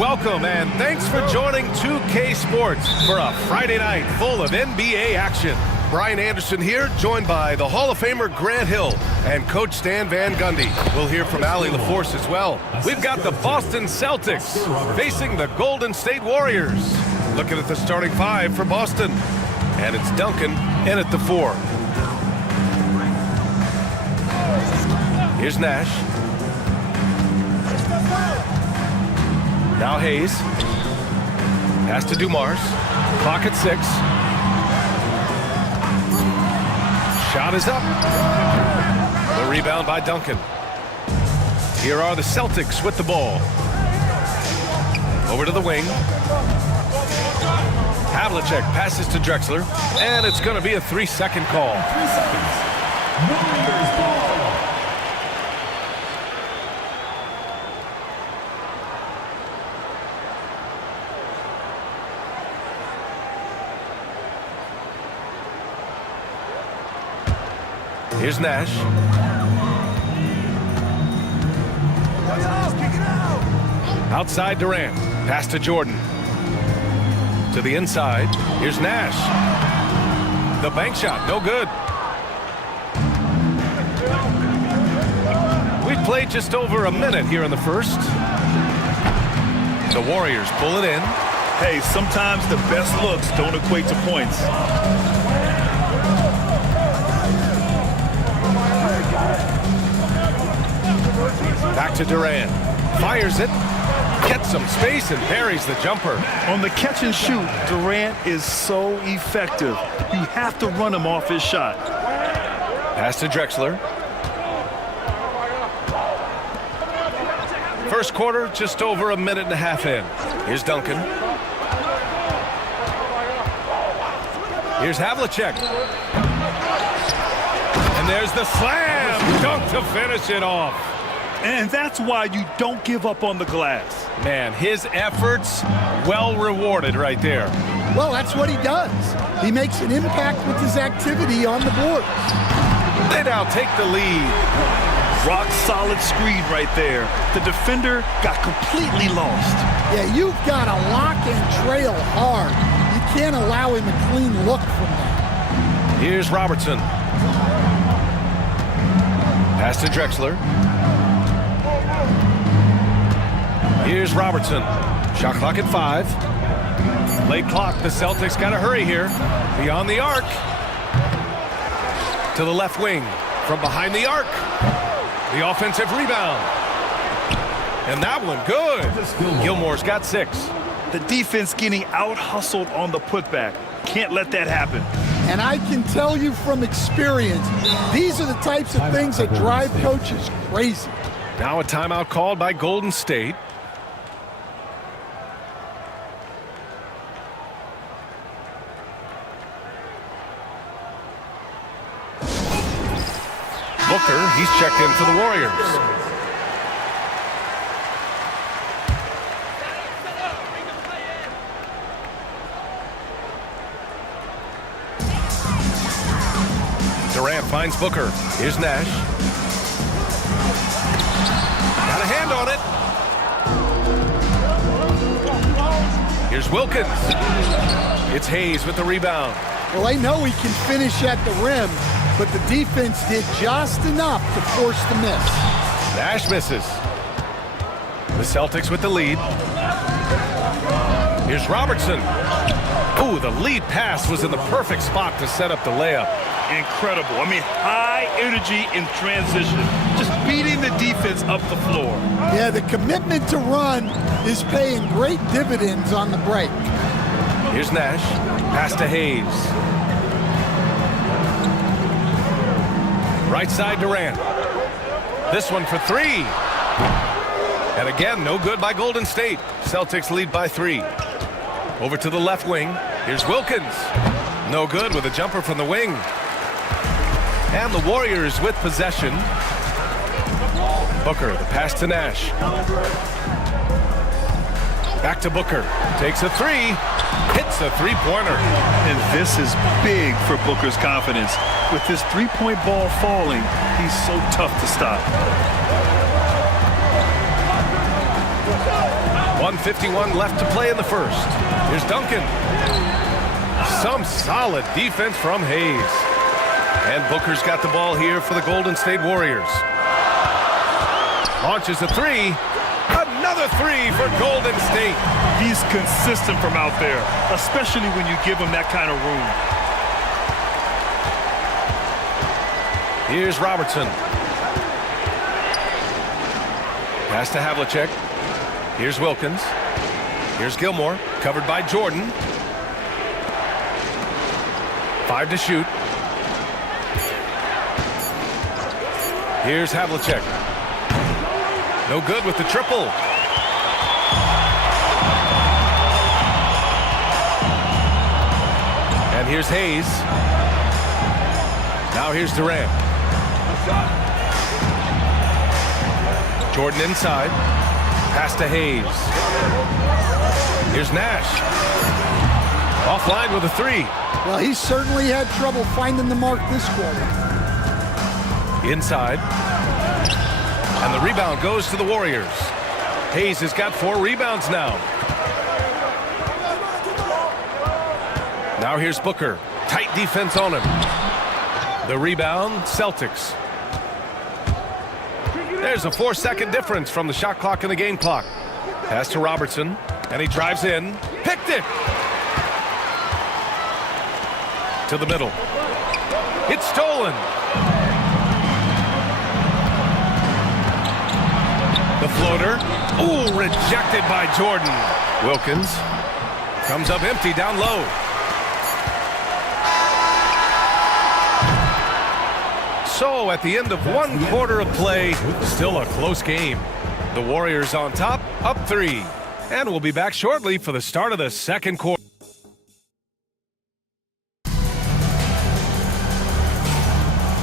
Welcome and thanks for joining 2K Sports for a Friday night full of NBA action. Brian Anderson here, joined by the Hall of Famer Grant Hill and Coach Stan Van Gundy. We'll hear from Allie LaForce as well. We've got the Boston Celtics facing the Golden State Warriors. Looking at the starting five for Boston. And it's Duncan in at the 4. Here's Nash. Now Hayes. Pass to Dumars. Clock at 6. Shot is up. The rebound by Duncan. Here are the Celtics with the ball. Over to the wing. Havlicek passes to Drexler. And it's going to be a 3-second call. 3 seconds. Warriors ball. Here's Nash. Outside Durant. Pass to Jordan. To the inside. Here's Nash. The bank shot, no good. We've played just over a minute here in the first. The Warriors pull it in. Hey, sometimes the best looks don't equate to points. Back to Durant. Fires it. Gets some space and buries the jumper. On the catch and shoot, Durant is so effective. You have to run him off his shot. Pass to Drexler. First quarter, just over a minute and a half in. Here's Duncan. Here's Havlicek. And there's the slam dunk to finish it off. And that's why you don't give up on the glass. Man, his efforts well rewarded right there. Well, that's what he does. He makes an impact with his activity on the board. They now take the lead. Rock solid screen right there. The defender got completely lost. Yeah, you've got to lock and trail hard. You can't allow him a clean look from that. Here's Robertson. Pass to Drexler. Here's Robertson. Shot clock at 5. Late clock. The Celtics got to hurry here. Beyond the arc. To the left wing. From behind the arc. The offensive rebound. And that one good. Gilmore's got 6. The defense getting out-hustled on the putback. Can't let that happen. And I can tell you from experience, these are the types of things that drive coaches crazy. Now a timeout called by Golden State. Booker, he's checked in for the Warriors. Durant finds Booker. Here's Nash. Got a hand on it. Here's Wilkins. It's Hayes with the rebound. Well, I know he can finish at the rim, but the defense did just enough to force the miss. Nash misses. The Celtics with the lead. Here's Robertson. Ooh, the lead pass was in the perfect spot to set up the layup. Incredible. I mean, high energy in transition. Just beating the defense up the floor. Yeah, the commitment to run is paying great dividends on the break. Here's Nash. Pass to Hayes. Right side Durant. This one for 3. And again, no good by Golden State. Celtics lead by 3. Over to the left wing. Here's Wilkins. No good with a jumper from the wing. And the Warriors with possession. Booker, the pass to Nash. Back to Booker. Takes a 3. Hits a three-pointer. And this is big for Booker's confidence. With this three-point ball falling, he's so tough to stop. 1:51 left to play in the first. Here's Duncan. Some solid defense from Hayes. And Booker's got the ball here for the Golden State Warriors. Launches a three. Another three for Golden State. He's consistent from out there, especially when you give him that kind of room. Here's Robertson. Pass to Havlicek. Here's Wilkins. Here's Gilmore, covered by Jordan. 5 to shoot. Here's Havlicek. No good with the triple. And here's Hayes. Now here's Durant. Jordan inside. Pass to Hayes. Here's Nash. Offline with a three. Well, he certainly had trouble finding the mark this quarter. Inside. And the rebound goes to the Warriors. Hayes has got 4 rebounds now. Now here's Booker. Tight defense on him. The rebound, Celtics. There's a 4-second difference from the shot clock and the game clock. Pass to Robertson, and he drives in. Picked it! To the middle. It's stolen. The floater. Ooh, rejected by Jordan. Wilkins comes up empty down low. So at the end of 1 quarter of play, still a close game. The Warriors on top, up 3. And we'll be back shortly for the start of the second quarter.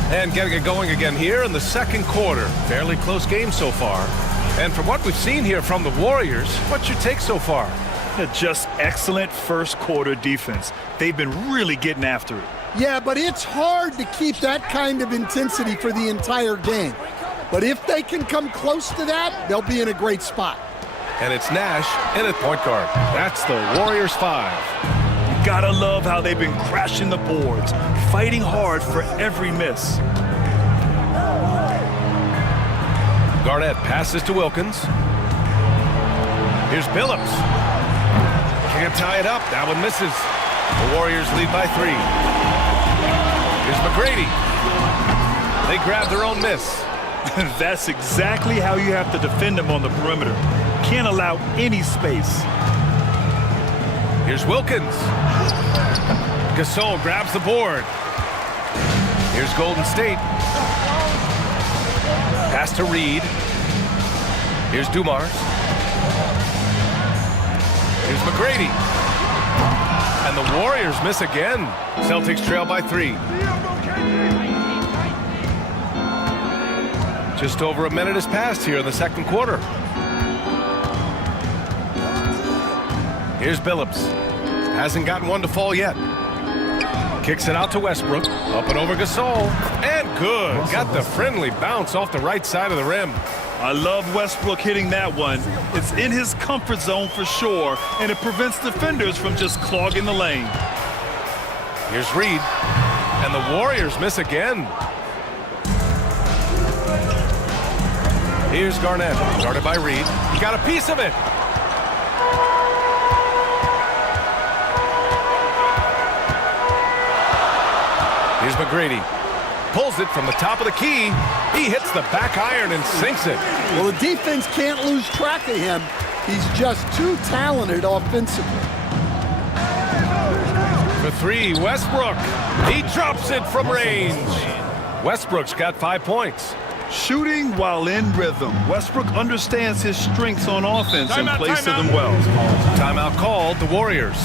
And getting it going again here in the second quarter. Fairly close game so far. And from what we've seen here from the Warriors, what's your take so far? Just excellent first quarter defense. They've been really getting after it. Yeah, but it's hard to keep that kind of intensity for the entire game. But if they can come close to that, they'll be in a great spot. And it's Nash in at point guard. That's the Warriors 5. You gotta love how they've been crashing the boards, fighting hard for every miss. Garnett passes to Wilkins. Here's Billups. Can't tie it up. That one misses. The Warriors lead by 3. Here's McGrady. They grab their own miss. That's exactly how you have to defend them on the perimeter. Can't allow any space. Here's Wilkins. Gasol grabs the board. Here's Golden State. Pass to Reed. Here's Dumars. Here's McGrady. And the Warriors miss again. Celtics trail by 3. Just over a minute has passed here in the second quarter. Here's Billups. Hasn't gotten one to fall yet. Kicks it out to Westbrook. Up and over Gasol. And good. Got the friendly bounce off the right side of the rim. I love Westbrook hitting that one. It's in his comfort zone for sure, and it prevents defenders from just clogging the lane. Here's Reed. And the Warriors miss again. Here's Garnett. Guarded by Reed. He got a piece of it. Here's McGrady. Pulls it from the top of the key. He hits the back iron and sinks it. Well, the defense can't lose track of him. He's just too talented offensively. For 3, Westbrook. He drops it from range. Westbrook's got 5 points. Shooting while in rhythm. Westbrook understands his strengths on offense and plays to them well. Timeout called, the Warriors.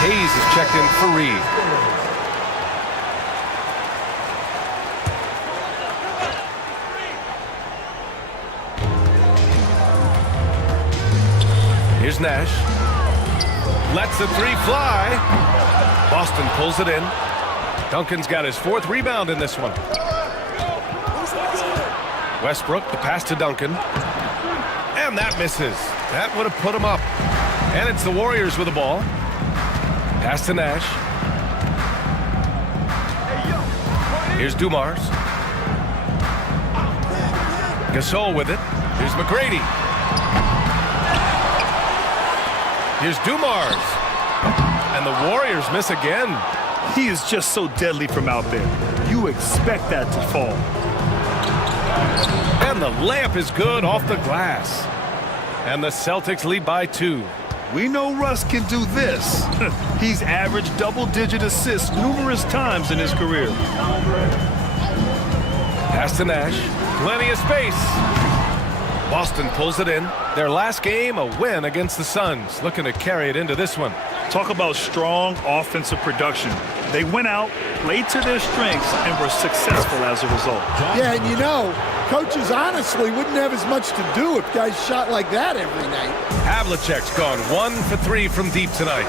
Hayes is checked in for Reed. Here's Nash. Lets the 3 fly. Boston pulls it in. Duncan's got his 4th rebound in this one. Westbrook, the pass to Duncan. And that misses. That would have put him up. And it's the Warriors with the ball. Pass to Nash. Here's Dumars. Gasol with it. Here's McGrady. Here's Dumars. And the Warriors miss again. He is just so deadly from out there. You expect that to fall. And the layup is good off the glass. And the Celtics lead by 2. We know Russ can do this. He's averaged double-digit assists numerous times in his career. Pass to Nash. Plenty of space. Boston pulls it in. Their last game, a win against the Suns. Looking to carry it into this one. Talk about strong offensive production. They went out, played to their strengths, and were successful as a result. Yeah, and you know, coaches honestly wouldn't have as much to do if guys shot like that every night. Havlicek's gone 1 for 3 from deep tonight.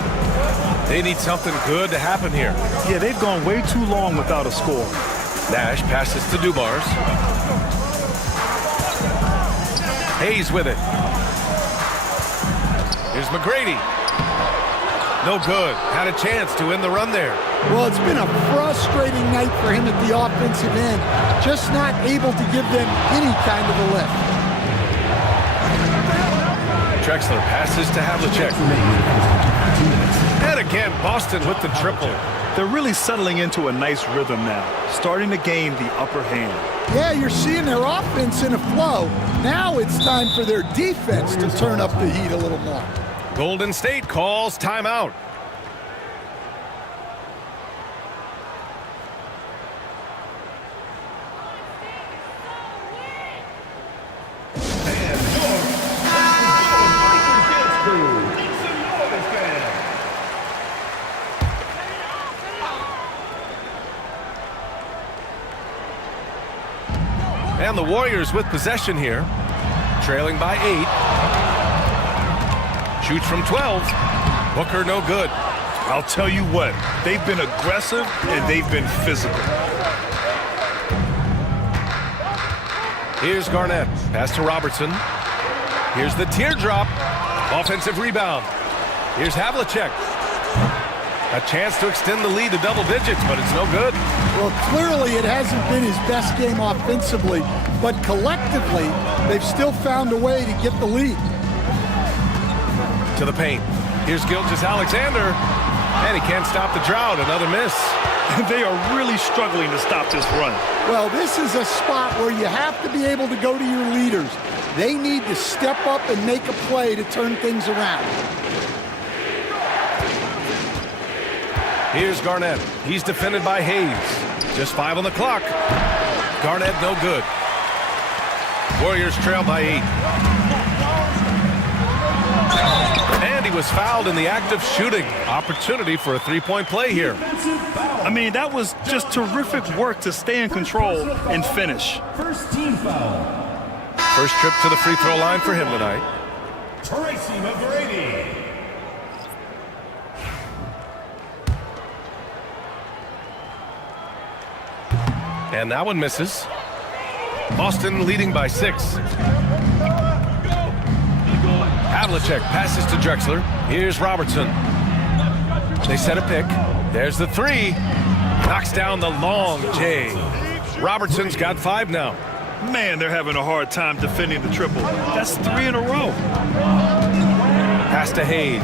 They need something good to happen here. Yeah, they've gone way too long without a score. Nash passes to Dumars. Hayes with it. Here's McGrady. No good. Had a chance to end the run there. Well, it's been a frustrating night for him at the offensive end. Just not able to give them any kind of a lift. Drexler passes to Havlicek. And again, Boston with the triple. They're really settling into a nice rhythm now, starting to gain the upper hand. Yeah, you're seeing their offense in a flow. Now it's time for their defense to turn up the heat a little more. Golden State calls timeout. And the Warriors with possession here, trailing by 8. Shoots from 12. Booker no good. I'll tell you what, they've been aggressive and they've been physical. Here's Garnett. Pass to Robertson. Here's the teardrop. Offensive rebound. Here's Havlicek. A chance to extend the lead to double digits, but it's no good. Well, clearly it hasn't been his best game offensively, but collectively, they've still found a way to get the lead. To the paint. Here's Gilgeous-Alexander, and he can't stop the drought. Another miss. They are really struggling to stop this run. Well, this is a spot where you have to be able to go to your leaders. They need to step up and make a play to turn things around. Here's Garnett. He's defended by Hayes. Just 5 on the clock. Garnett no good. Warriors trail by 8. And he was fouled in the act of shooting. Opportunity for a three-point play here. I mean, that was just terrific work to stay in control and finish. First team foul. First trip to the free throw line for him tonight. Tracy McGrady. And that one misses. Boston leading by 6. Havlicek passes to Drexler. Here's Robertson. They set a pick. There's the 3. Knocks down the long J. Robertson's got 5 now. Man, they're having a hard time defending the triple. That's 3 in a row. Pass to Hayes.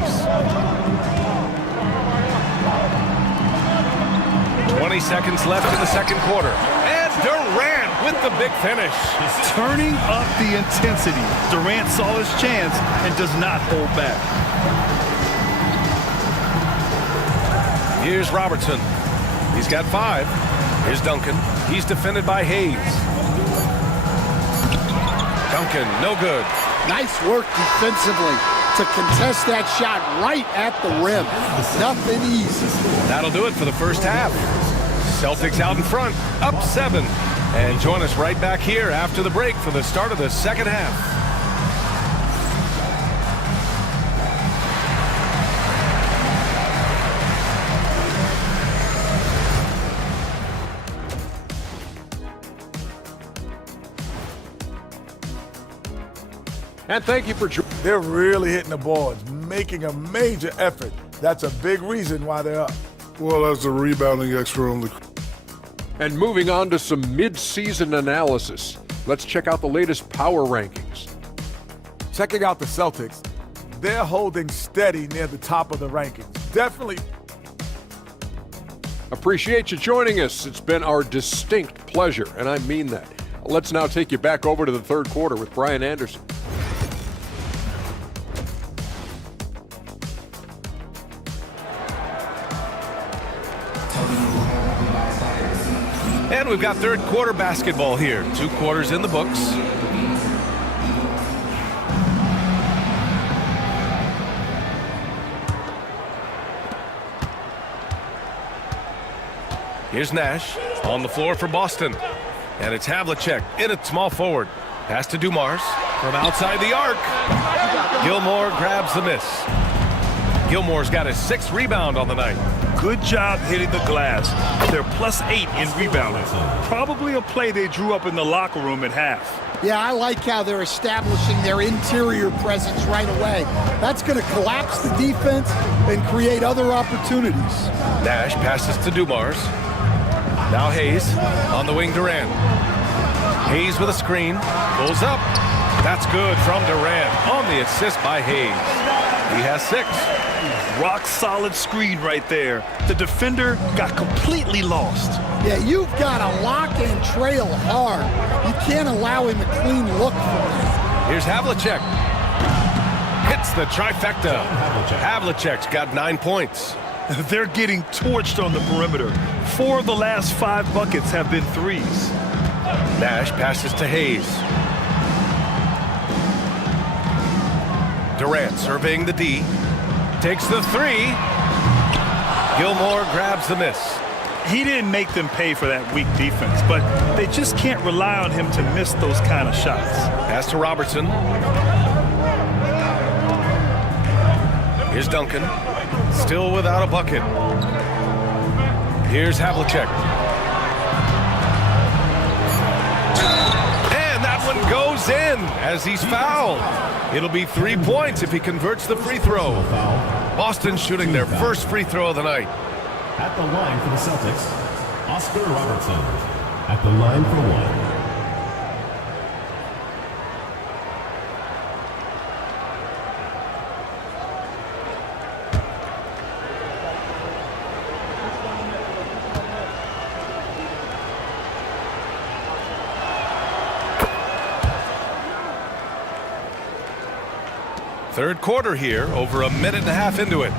20 seconds left in the second quarter. And Durant with the big finish. Turning up the intensity. Durant saw his chance and does not hold back. Here's Robertson. He's got 5. Here's Duncan. He's defended by Hayes. Duncan, no good. Nice work defensively to contest that shot right at the rim. Nothing easy. That'll do it for the first half. Celtics out in front, up 7. And join us right back here after the break for the start of the second half. And thank you for joining. They're really hitting the boards, making a major effort. That's a big reason why they're up. Well, as the rebounding expert on the... And moving on to some mid-season analysis. Let's check out the latest power rankings. Checking out the Celtics, they're holding steady near the top of the rankings. Definitely. Appreciate you joining us. It's been our distinct pleasure, and I mean that. Let's now take you back over to the third quarter with Brian Anderson. And we've got third quarter basketball here. 2 quarters in the books. Here's Nash on the floor for Boston. And it's Havlicek in at small forward. Pass to Dumars from outside the arc. Gilmore grabs the miss. Gilmore's got his 6th rebound on the night. Good job hitting the glass. They're +8 in rebounding. Probably a play they drew up in the locker room at half. Yeah, I like how they're establishing their interior presence right away. That's going to collapse the defense and create other opportunities. Nash passes to Dumars. Now Hayes on the wing, Durant. Hayes with a screen, pulls up. That's good from Durant on the assist by Hayes. He has 6. Rock solid screen right there. The defender got completely lost. Yeah, you've got to lock and trail hard. You can't allow him a clean look from that. Here's Havlicek. Hits the trifecta. Havlicek's got 9 points. They're getting torched on the perimeter. 4 of the last 5 buckets have been threes. Nash passes to Hayes. Durant surveying the D. Takes the 3. Gilmore grabs the miss. He didn't make them pay for that weak defense, but they just can't rely on him to miss those kind of shots. Pass to Robertson. Here's Duncan. Still without a bucket. Here's Havlicek. And that one goes in as he's fouled. It'll be 3 points if he converts the free throw. Boston shooting their first free throw of the night. At the line for the Celtics, Oscar Robertson. At the line for 1. Third quarter here, over a minute and a half into it.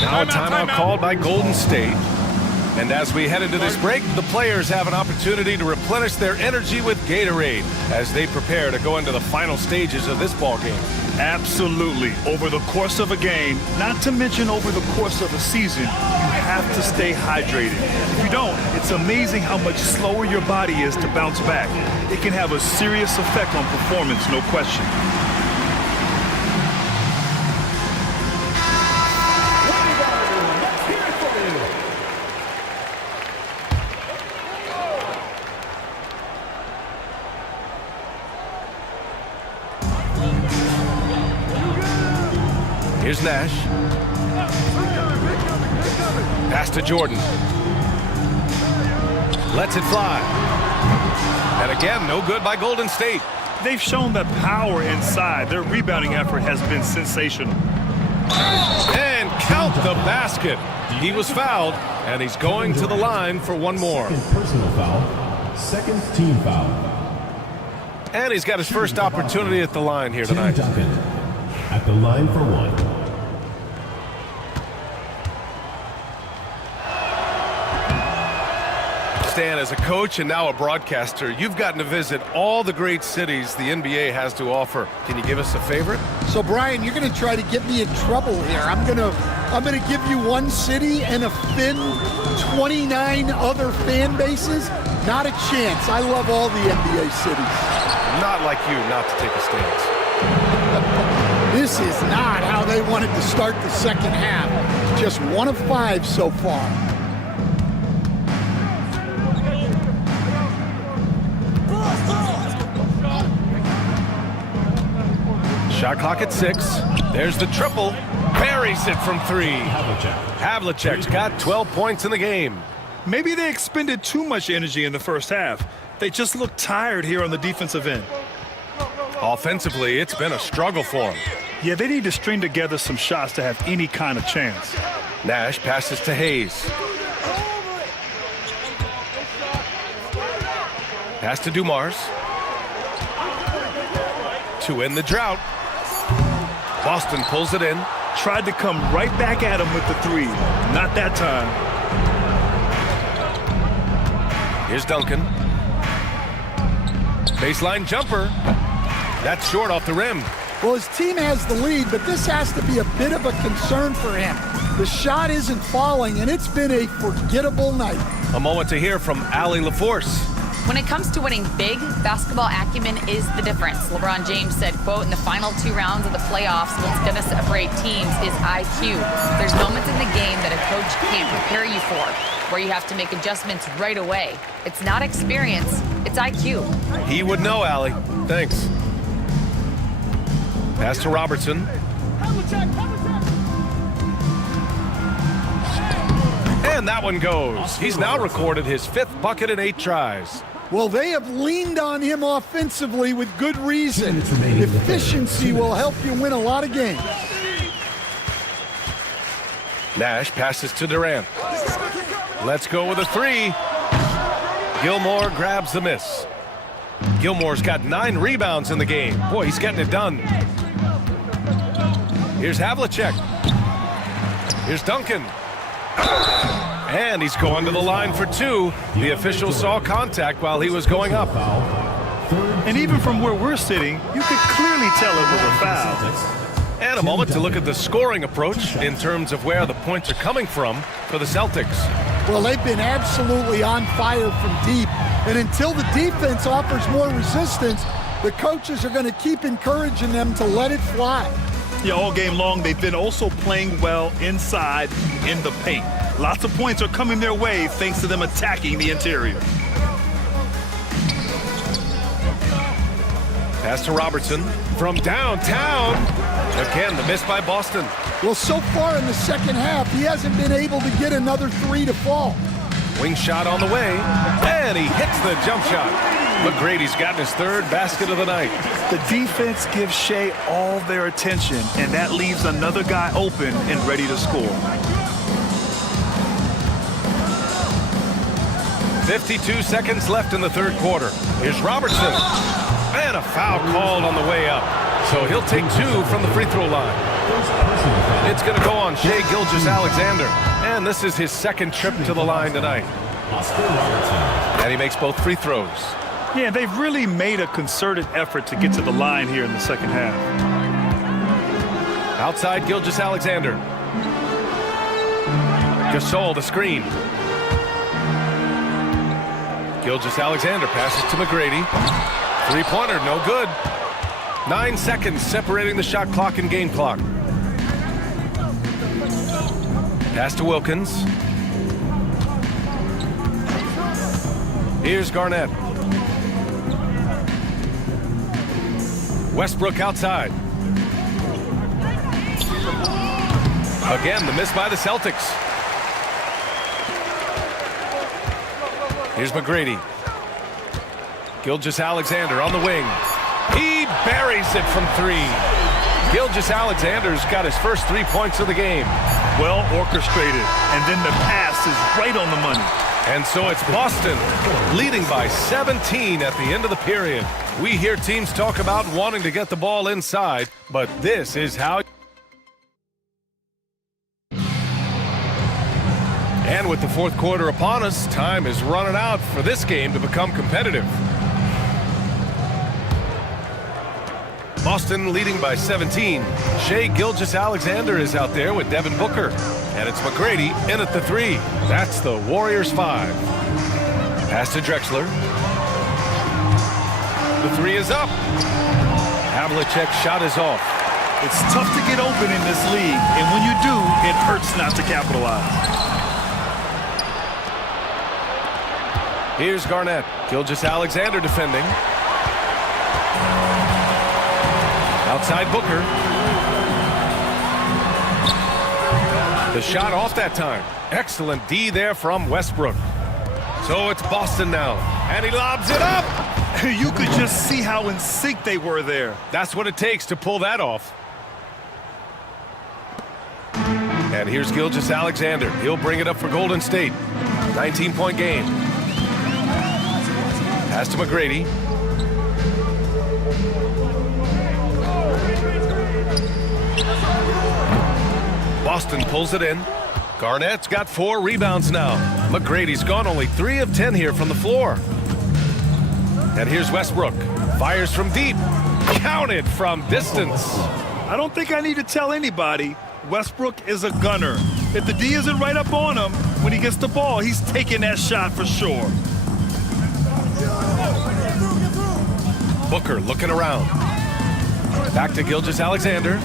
Now a timeout called by Golden State. And as we head into this break, the players have an opportunity to replenish their energy with Gatorade as they prepare to go into the final stages of this ball game. Absolutely. Over the course of a game, not to mention over the course of a season, you have to stay hydrated. If you don't, it's amazing how much slower your body is to bounce back. It can have a serious effect on performance, no question. Here's Nash. Pass to Jordan. Lets it fly. And again, no good by Golden State. They've shown that power inside. Their rebounding effort has been sensational. And count the basket. He was fouled, and he's going to the line for one more. Second personal foul. Second team foul. And he's got his first opportunity at the line here tonight. Tim Duncan at the line for 1. Stan, as a coach and now a broadcaster, you've gotten to visit all the great cities the NBA has to offer. Can you give us a favorite? So, Brian, you're going to try to get me in trouble here. I'm going to give you one city and offend 29 other fan bases. Not a chance. I love all the NBA cities. Not like you not to take a stance. This is not how they wanted to start the second half. Just 1 of 5 so far. Shot clock at 6. There's the triple. Buries it from 3. Havlicek's got 12 points in the game. Maybe they expended too much energy in the first half. They just look tired here on the defensive end. Offensively, it's been a struggle for them. Yeah, they need to string together some shots to have any kind of chance. Nash passes to Hayes. Pass to Dumars. To end the drought. Boston pulls it in. Tried to come right back at him with the 3. Not that time. Here's Duncan. Baseline jumper. That's short off the rim. Well, his team has the lead, but this has to be a bit of a concern for him. The shot isn't falling, and it's been a forgettable night. A moment to hear from Allie LaForce. When it comes to winning big, basketball acumen is the difference. LeBron James said, quote, in the final 2 rounds of the playoffs, what's going to separate teams is IQ. There's moments in the game that a coach can't prepare you for, where you have to make adjustments right away. It's not experience, it's IQ. He would know, Allie. Thanks. Pass to Robertson. And that one goes. He's now recorded his 5th bucket in 8 tries. Well, they have leaned on him offensively with good reason. Efficiency will help you win a lot of games. Nash passes to Durant. Let's go with a 3. Gilmore grabs the miss. Gilmore's got 9 rebounds in the game. Boy, he's getting it done. Here's Havlicek. Here's Duncan. And he's going to the line for 2. The official saw contact while he was going up. And even from where we're sitting, you could clearly tell it was a foul. And a moment to look at the scoring approach in terms of where the points are coming from for the Celtics. Well, they've been absolutely on fire from deep. And until the defense offers more resistance, the coaches are going to keep encouraging them to let it fly. Yeah, all game long, they've been also playing well inside in the paint. Lots of points are coming their way thanks to them attacking the interior. Pass to Robertson from downtown. Again, the miss by Boston. Well, so far in the second half, he hasn't been able to get another 3 to fall. Wing shot on the way, and he hits the jump shot. McGrady's gotten his 3rd basket of the night. The defense gives Shea all their attention, and that leaves another guy open and ready to score. 52 seconds left in the 3rd quarter. Here's Robertson. And a foul called on the way up. So he'll take 2 from the free throw line. It's going to go on Shea Gilgeous-Alexander. And this is his 2nd trip to the line tonight. And he makes both free throws. Yeah, they've really made a concerted effort to get to the line here in the second half. Outside Gilgeous-Alexander. Gasol, the screen. Gilgeous-Alexander passes to McGrady. 3-pointer, no good. 9 seconds separating the shot clock and game clock. Pass to Wilkins. Here's Garnett. Westbrook outside. Again, the miss by the Celtics. Here's McGrady. Gilgeous-Alexander on the wing. He buries it from 3. Gilgeous-Alexander's got his first 3 points of the game. Well orchestrated, and then the pass is right on the money. And so it's Boston leading by 17 at the end of the period. We hear teams talk about wanting to get the ball inside, but this is how. And with the 4th quarter upon us, time is running out for this game to become competitive. Boston leading by 17. Shea Gilgeous-Alexander is out there with Devin Booker. And it's McGrady in at the 3. That's the Warriors 5. Pass to Drexler. The 3 is up. Havlicek's shot is off. It's tough to get open in this league, and when you do, it hurts not to capitalize. Here's Garnett. Gilgeous-Alexander defending. Outside Booker. The shot off that time. Excellent D there from Westbrook. So it's Boston now. And he lobs it up. You could just see how in sync they were there. That's what it takes to pull that off. And here's Gilgeous-Alexander. He'll bring it up for Golden State. 19-point game. Pass to McGrady. Boston pulls it in. Garnett's got 4 rebounds now. McGrady's gone only 3 of 10 here from the floor. And here's Westbrook. Fires from deep. Counted from distance. I don't think I need to tell anybody. Westbrook is a gunner. If the D isn't right up on him, when he gets the ball, he's taking that shot for sure. Booker looking around. Back to Gilgeous-Alexander.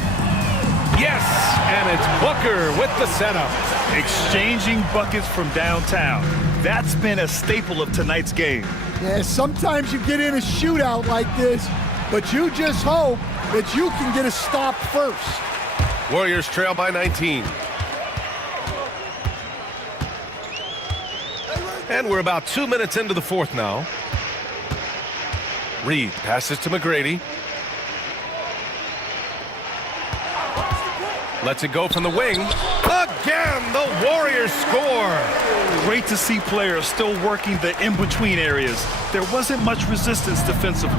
Yes, and it's Booker with the setup. Exchanging buckets from downtown. That's been a staple of tonight's game. Yeah, sometimes you get in a shootout like this, but you just hope that you can get a stop first. Warriors trail by 19. And we're about 2 minutes into the fourth now. Reed passes to McGrady. Lets it go from the wing. Again, the Warriors score. Great to see players still working the in-between areas. There wasn't much resistance defensively.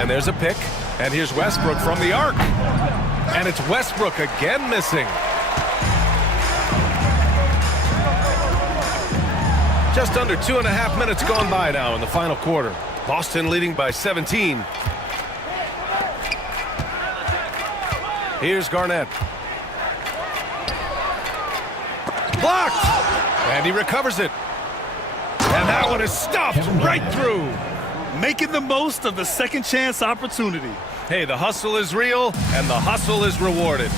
And there's a pick. And here's Westbrook from the arc. And it's Westbrook again missing. Just under 2.5 minutes gone by now in the final quarter. Boston leading by 17. Here's Garnett. Blocked! And he recovers it. And that one is stuffed right through. Making the most of the second chance opportunity. Hey, the hustle is real, and the hustle is rewarded.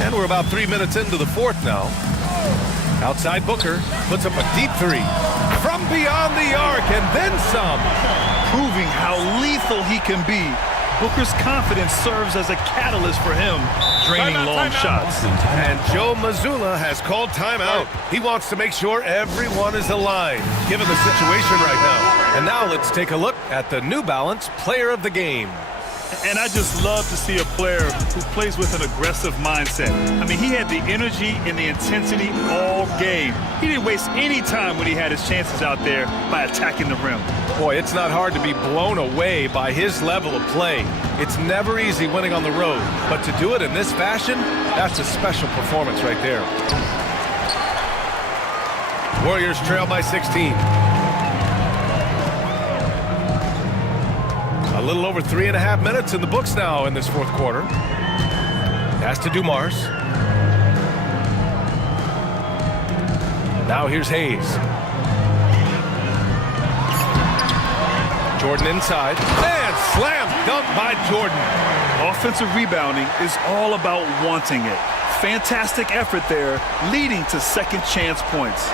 And we're about 3 minutes into the fourth now. Outside Booker puts up a deep 3. From beyond the arc, and then some. Proving how lethal he can be. Booker's confidence serves as a catalyst for him, draining long shots. And Joe Mazzulla has called timeout. He wants to make sure everyone is aligned, given the situation right now. And now let's take a look at the New Balance Player of the Game. And I just love to see a player who plays with an aggressive mindset. I mean, he had the energy and the intensity all game. He didn't waste any time when he had his chances out there by attacking the rim. Boy, it's not hard to be blown away by his level of play. It's never easy winning on the road, but to do it in this fashion, that's a special performance right there. Warriors trail by 16. A little over 3.5 minutes in the books now in this fourth quarter. Pass to Dumars. Now here's Hayes. Jordan inside. And slam dunk by Jordan. Offensive rebounding is all about wanting it. Fantastic effort there, leading to second chance points.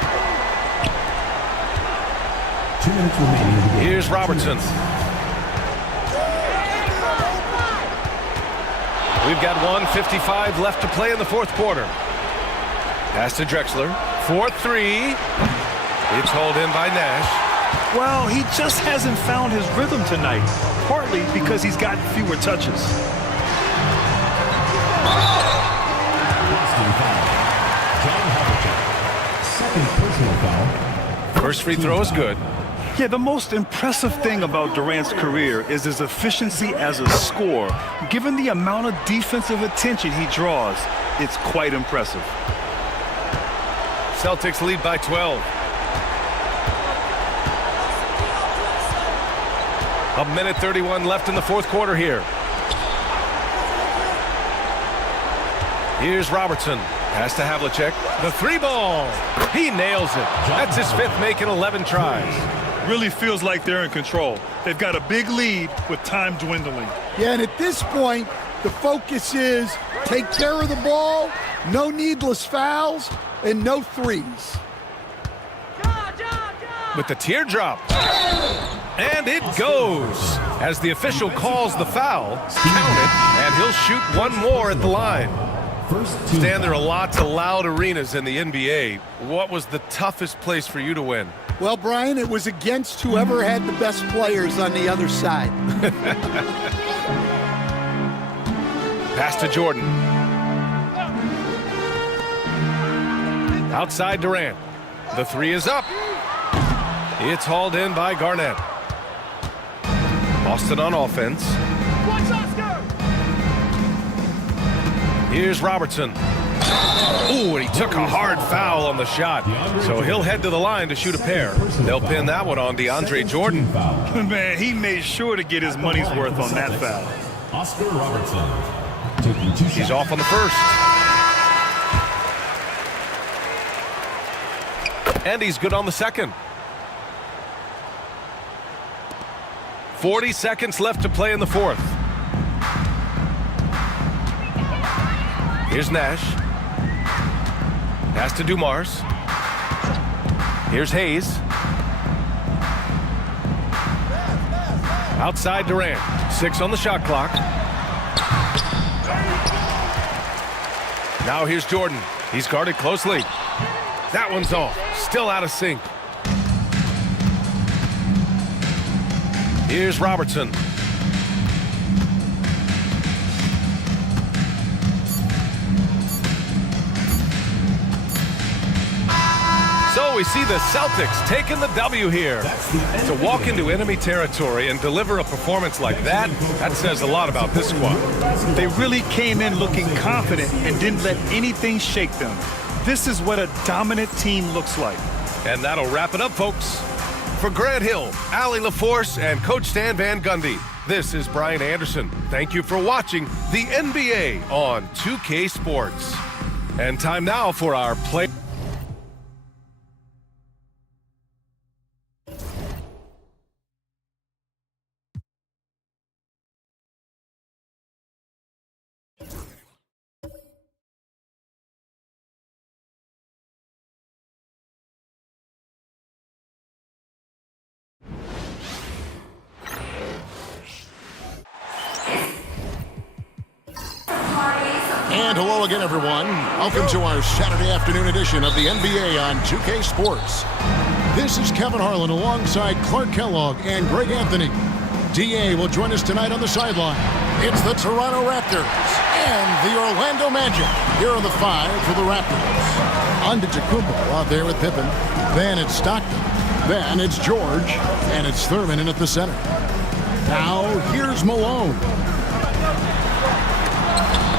2 minutes remaining. Here's Robertson. We've got 1:55 left to play in the fourth quarter. Pass to Drexler. 4-3. It's hauled in by Nash. Well, he just hasn't found his rhythm tonight, partly because he's gotten fewer touches. Boston foul. John Havlicek. Second personal foul. First free throw is good. Yeah, the most impressive thing about Durant's career is his efficiency as a scorer. Given the amount of defensive attention he draws, it's quite impressive. Celtics lead by 12. A minute 31 left in the fourth quarter here. Here's Robertson. Pass to Havlicek. The 3-ball. He nails it. That's his fifth make in 11 tries. Really feels like they're in control. They've got a big lead with time dwindling. Yeah, and at this point, the focus is take care of the ball, no needless fouls, and no threes. with the teardrop. And it goes. As the official calls the foul, count it, and he'll shoot one more at the line. Stan, there are lots of loud arenas in the NBA. What was the toughest place for you to win? Well, Brian, it was against whoever had the best players on the other side. Pass to Jordan. Outside Durant. The three is up. It's hauled in by Garnett. Boston on offense. Here's Robertson. Ooh, and he took a hard foul on the shot. So he'll head to the line to shoot a pair. They'll pin that one on DeAndre Jordan. Man, he made sure to get his money's worth on that foul. Oscar Robertson taking 2 shots. He's off on the first. And he's good on the second. 40 seconds left to play in the fourth. Here's Nash. Pass to Dumars. Here's Hayes. Outside Durant. 6 on the shot clock. Now here's Jordan. He's guarded closely. That one's off. Still out of sync. Here's Robertson. So we see the Celtics taking the W here. To walk into enemy territory and deliver a performance like that, that says a lot about this squad. They really came in looking confident and didn't let anything shake them. This is what a dominant team looks like. And that'll wrap it up, folks. For Grant Hill, Allie LaForce, and Coach Stan Van Gundy, this is Brian Anderson. Thank you for watching the NBA on 2K Sports. And time now for our play. And hello again, everyone. Welcome to our Saturday afternoon edition of the NBA on 2K Sports. This is Kevin Harlan alongside Clark Kellogg and Greg Anthony. DA will join us tonight on the sideline. It's the Toronto Raptors and the Orlando Magic. Here are the 5 for the Raptors. Antetokounmpo out there with Pippen. Then it's Stockton. Then it's George. And it's Thurman in at the center. Now here's Malone.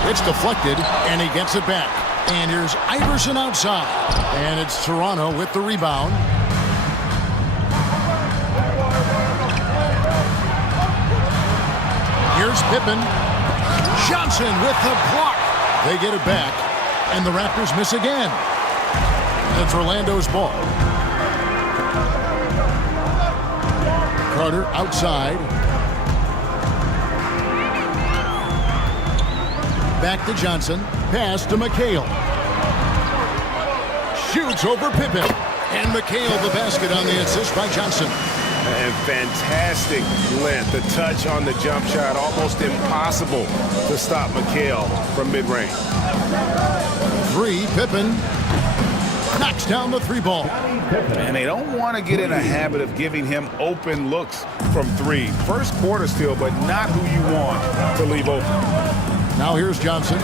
It's deflected, and he gets it back. And here's Iverson outside. And it's Toronto with the rebound. Here's Pippen. Johnson with the block. They get it back, and the Raptors miss again. It's Orlando's ball. Carter outside. Back to Johnson. Pass to McHale. Shoots over Pippen. And McHale the basket on the assist by Johnson. And fantastic length. The touch on the jump shot. Almost impossible to stop McHale from mid-range. 3, Pippen. Knocks down the 3 ball. And they don't want to get in a habit of giving him open looks from 3. First quarter still, but not who you want to leave open. Now here's Johnson.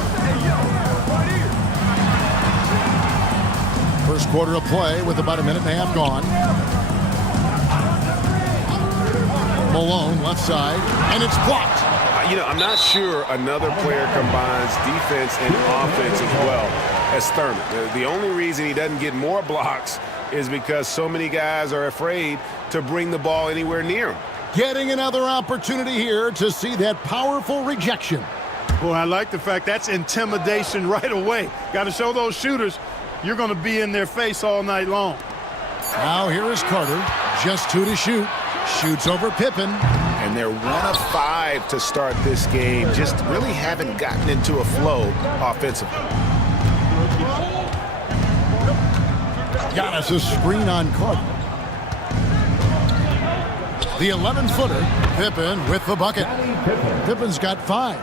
First quarter of play with about a minute and a half gone. Malone left side, and it's blocked. I'm not sure another player combines defense and offense as well as Thurman. The only reason he doesn't get more blocks is because so many guys are afraid to bring the ball anywhere near him. Getting another opportunity here to see that powerful rejection. Boy, I like the fact that's intimidation right away. Got to show those shooters you're going to be in their face all night long. Now here is Carter. Just 2 to shoot. Shoots over Pippen. And they're 1 of 5 to start this game. Just really haven't gotten into a flow offensively. Giannis a screen on Carter. The 11-footer, Pippen with the bucket. Pippen's got 5.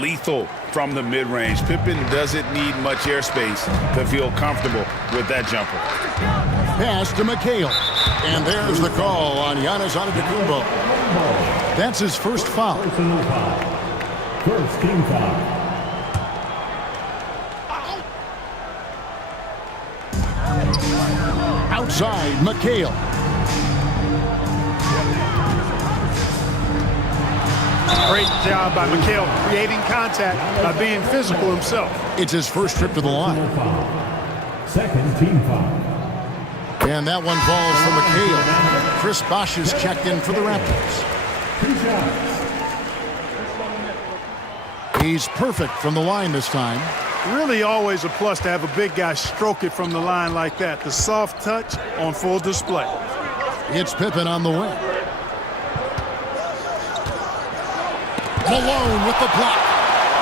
Lethal from the mid-range. Pippen doesn't need much airspace to feel comfortable with that jumper. Pass to McHale. And there's the call on Giannis Antetokounmpo. That's his first foul. First team foul. Outside, McHale. Great job by McHale creating contact by being physical himself. It's his first trip to the line. Second team foul. And that one falls for McHale. Chris Bosh is checked in for the Raptors. He's perfect from the line this time. Really always a plus to have a big guy stroke it from the line like that. The soft touch on full display. It's Pippen on the wing. Malone with the block.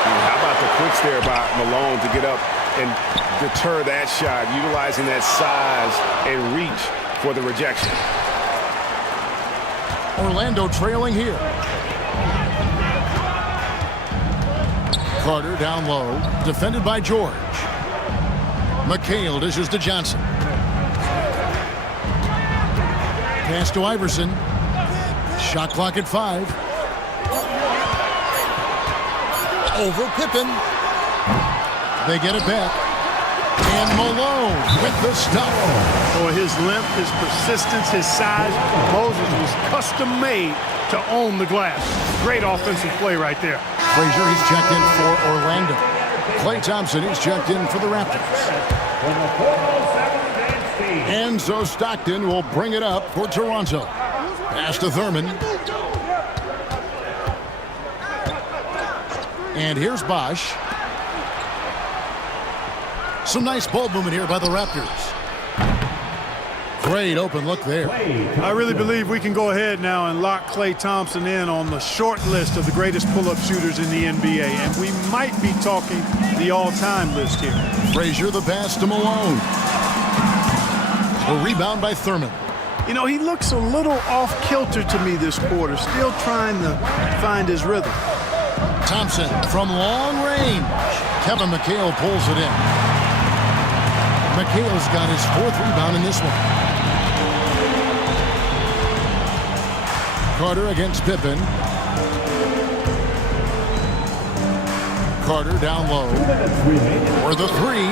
How about the quick stare by Malone to get up and deter that shot, utilizing that size and reach for the rejection. Orlando trailing here. Carter down low, defended by George. McHale dishes to Johnson. Pass to Iverson. Shot clock at 5. Over Pippen. They get it back. And Malone with the stop. For his length, his persistence, his size, Moses was custom made to own the glass. Great offensive play right there. Frazier, he's checked in for Orlando. Klay Thompson, he's checked in for the Raptors. Enzo Stockton will bring it up for Toronto. Pass to Thurman. And here's Bosh. Some nice ball movement here by the Raptors. Great open look there. I really believe we can go ahead now and lock Klay Thompson in on the short list of the greatest pull-up shooters in the NBA. And we might be talking the all-time list here. Frazier, the pass to Malone. A rebound by Thurman. You know, he looks a little off-kilter to me this quarter, still trying to find his rhythm. Thompson from long range. Kevin McHale pulls it in. McHale's got his 4th rebound in this one. Carter against Pippen. Carter down low. For the 3.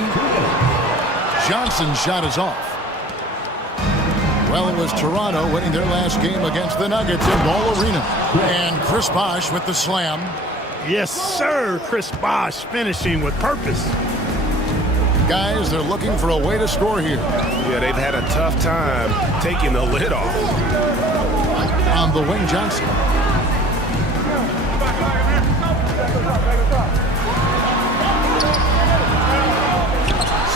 Johnson's shot is off. Well, it was Toronto winning their last game against the Nuggets in Ball Arena. And Chris Bosh with the slam. Yes, sir. Chris Bosh finishing with purpose. Guys, they're looking for a way to score here. Yeah, they've had a tough time taking the lid off. On the wing, Johnson.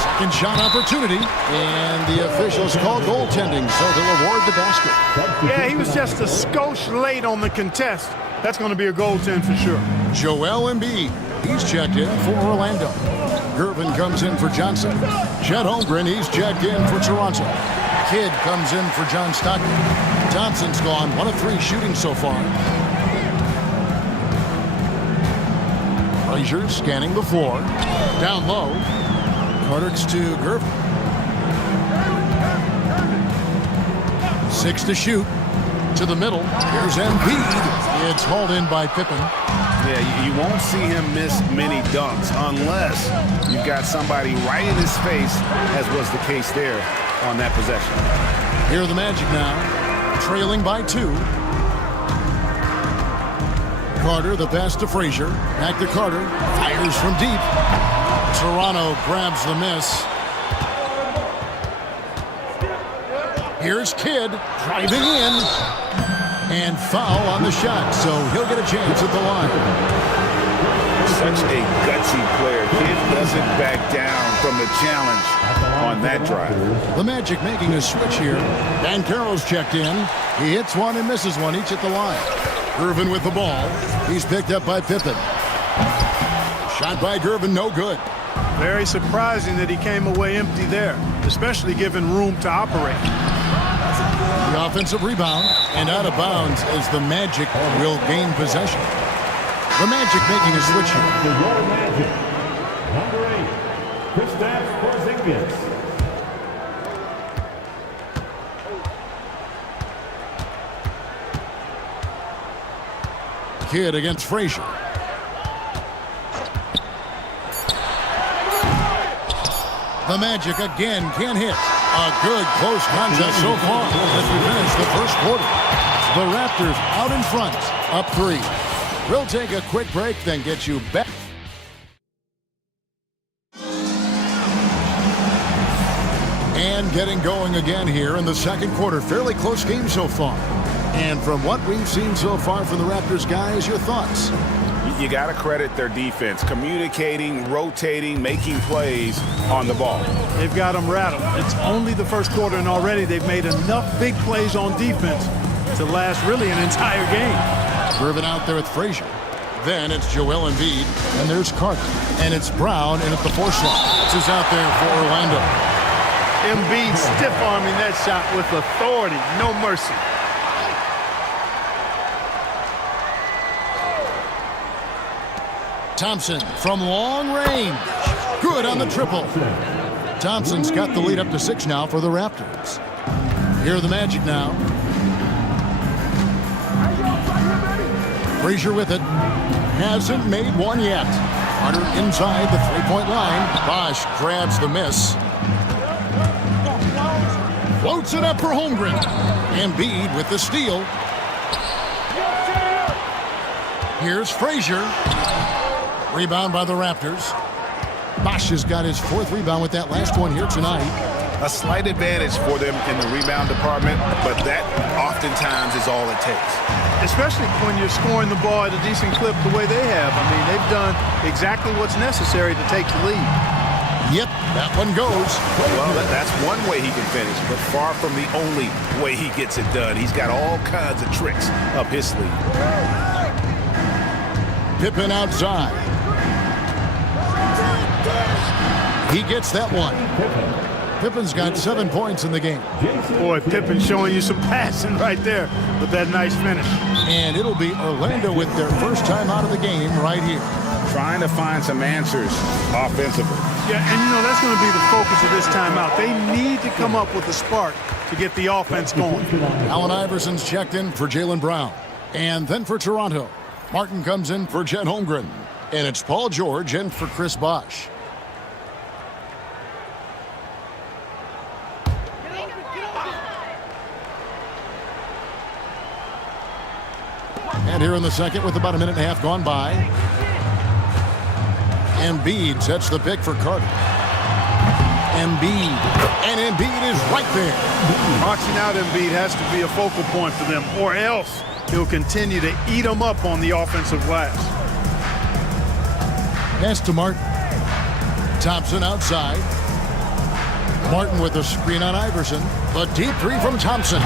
Second shot opportunity. And the officials call goaltending, so they'll award the basket. Yeah, he was just a skosh late on the contest. That's going to be a goaltend for sure. Joel Embiid. He's checked in for Orlando. Gervin comes in for Johnson. Chet Holmgren, he's checked in for Toronto. Kidd comes in for John Stockton. Thompson's gone 1 of 3 shooting so far. Frazier scanning the floor. Down low. Carter's to Gervin. 6 to shoot. To the middle. Here's Embiid. It's hauled in by Pippen. Yeah, you won't see him miss many dunks unless you've got somebody right in his face, as was the case there on that possession. Here are the Magic now, trailing by 2. Carter, the pass to Frazier. Back to Carter. Fires from deep. Toronto grabs the miss. Here's Kidd driving in. And foul on the shot, so he'll get a chance at the line. Such a gutsy player. Kidd doesn't back down from the challenge on that drive. The Magic making a switch here. Dan Carroll's checked in. He hits one and misses one, each at the line. Gervin with the ball. He's picked up by Pippen. Shot by Gervin, no good. Very surprising that he came away empty there, especially given room to operate. The offensive rebound, and out of bounds as the Magic will gain possession. The Magic making a switch here. The Royal Magic. Number 8, Kristaps Porzingis. Kidd against Frazier. The Magic again can't hit. A good close contest so far as we finish the first quarter. The Raptors out in front, up 3. We'll take a quick break, then get you back. And getting going again here in the second quarter. Fairly close game so far. And from what we've seen so far from the Raptors, guys, your thoughts? You got to credit their defense, communicating, rotating, making plays on the ball. They've got them rattled. It's only the first quarter, and already they've made enough big plays on defense to last really an entire game. Driven out there with Frazier. Then it's Joel Embiid, and there's Carter. And it's Brown in at the 4 slot. This is out there for Orlando. Embiid stiff-arming that shot with authority. No mercy. Thompson from long range. Good on the triple. Thompson's got the lead up to 6 now for the Raptors. Here are the Magic now. Frazier with it. Hasn't made one yet. Carter inside the 3-point line. Bosh grabs the miss. Floats it up for Holmgren. Embiid with the steal. Here's Frazier. Rebound by the Raptors. Bosh has got his 4th rebound with that last one here tonight. A slight advantage for them in the rebound department, but that oftentimes is all it takes. Especially when you're scoring the ball at a decent clip the way they have. I mean, they've done exactly what's necessary to take the lead. Yep, that one goes. Well, that's one way he can finish, but far from the only way he gets it done. He's got all kinds of tricks up his sleeve. Pippen outside. He gets that one. Pippen's got 7 points in the game. Boy, Pippen showing you some passing right there with that nice finish. And it'll be Orlando with their first time out of the game right here. Trying to find some answers offensively. Yeah, and you know, that's going to be the focus of this timeout. They need to come up with a spark to get the offense going. Allen Iverson's checked in for Jaylen Brown. And then for Toronto, Martin comes in for Chet Holmgren. And it's Paul George in for Chris Bosh. And here in the second with about a minute and a half gone by. Embiid sets the pick for Carter. Embiid. And Embiid is right there. Boxing out Embiid has to be a focal point for them, or else he'll continue to eat them up on the offensive glass. Pass to Martin. Thompson outside. Martin with a screen on Iverson. A deep 3 from Thompson.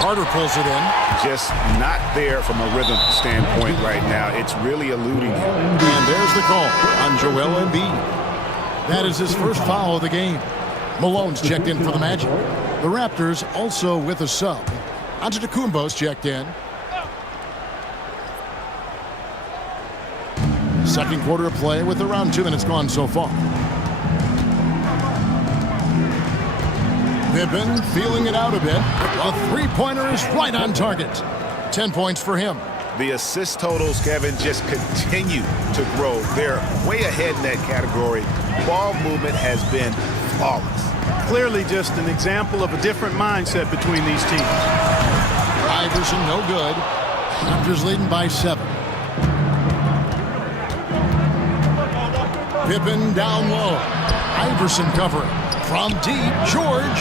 Carter pulls it in. Just not there from a rhythm standpoint right now. It's really eluding him. And there's the call on Joel Embiid. That is his first foul of the game. Malone's checked in for the Magic. The Raptors also with a sub. Antetokounmpo's checked in. Second quarter of play with around 2 minutes gone so far. Pippen feeling it out a bit. A 3-pointer is right on target. 10 points for him. The assist totals, Kevin, just continue to grow. They're way ahead in that category. Ball movement has been flawless. Clearly just an example of a different mindset between these teams. Iverson no good. Raptors leading by 7. Pippen down low. Iverson covering. From deep, George.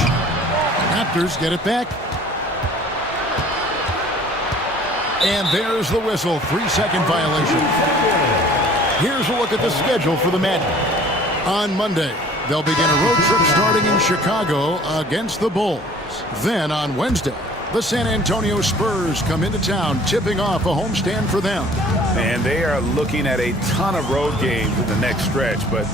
Raptors get it back. And there's the whistle. 3-second violation. Here's a look at the schedule for the Magic. On Monday, they'll begin a road trip starting in Chicago against the Bulls. Then on Wednesday, The San Antonio Spurs come into town, tipping off a homestand for them. And they are looking at a ton of road games in the next stretch, but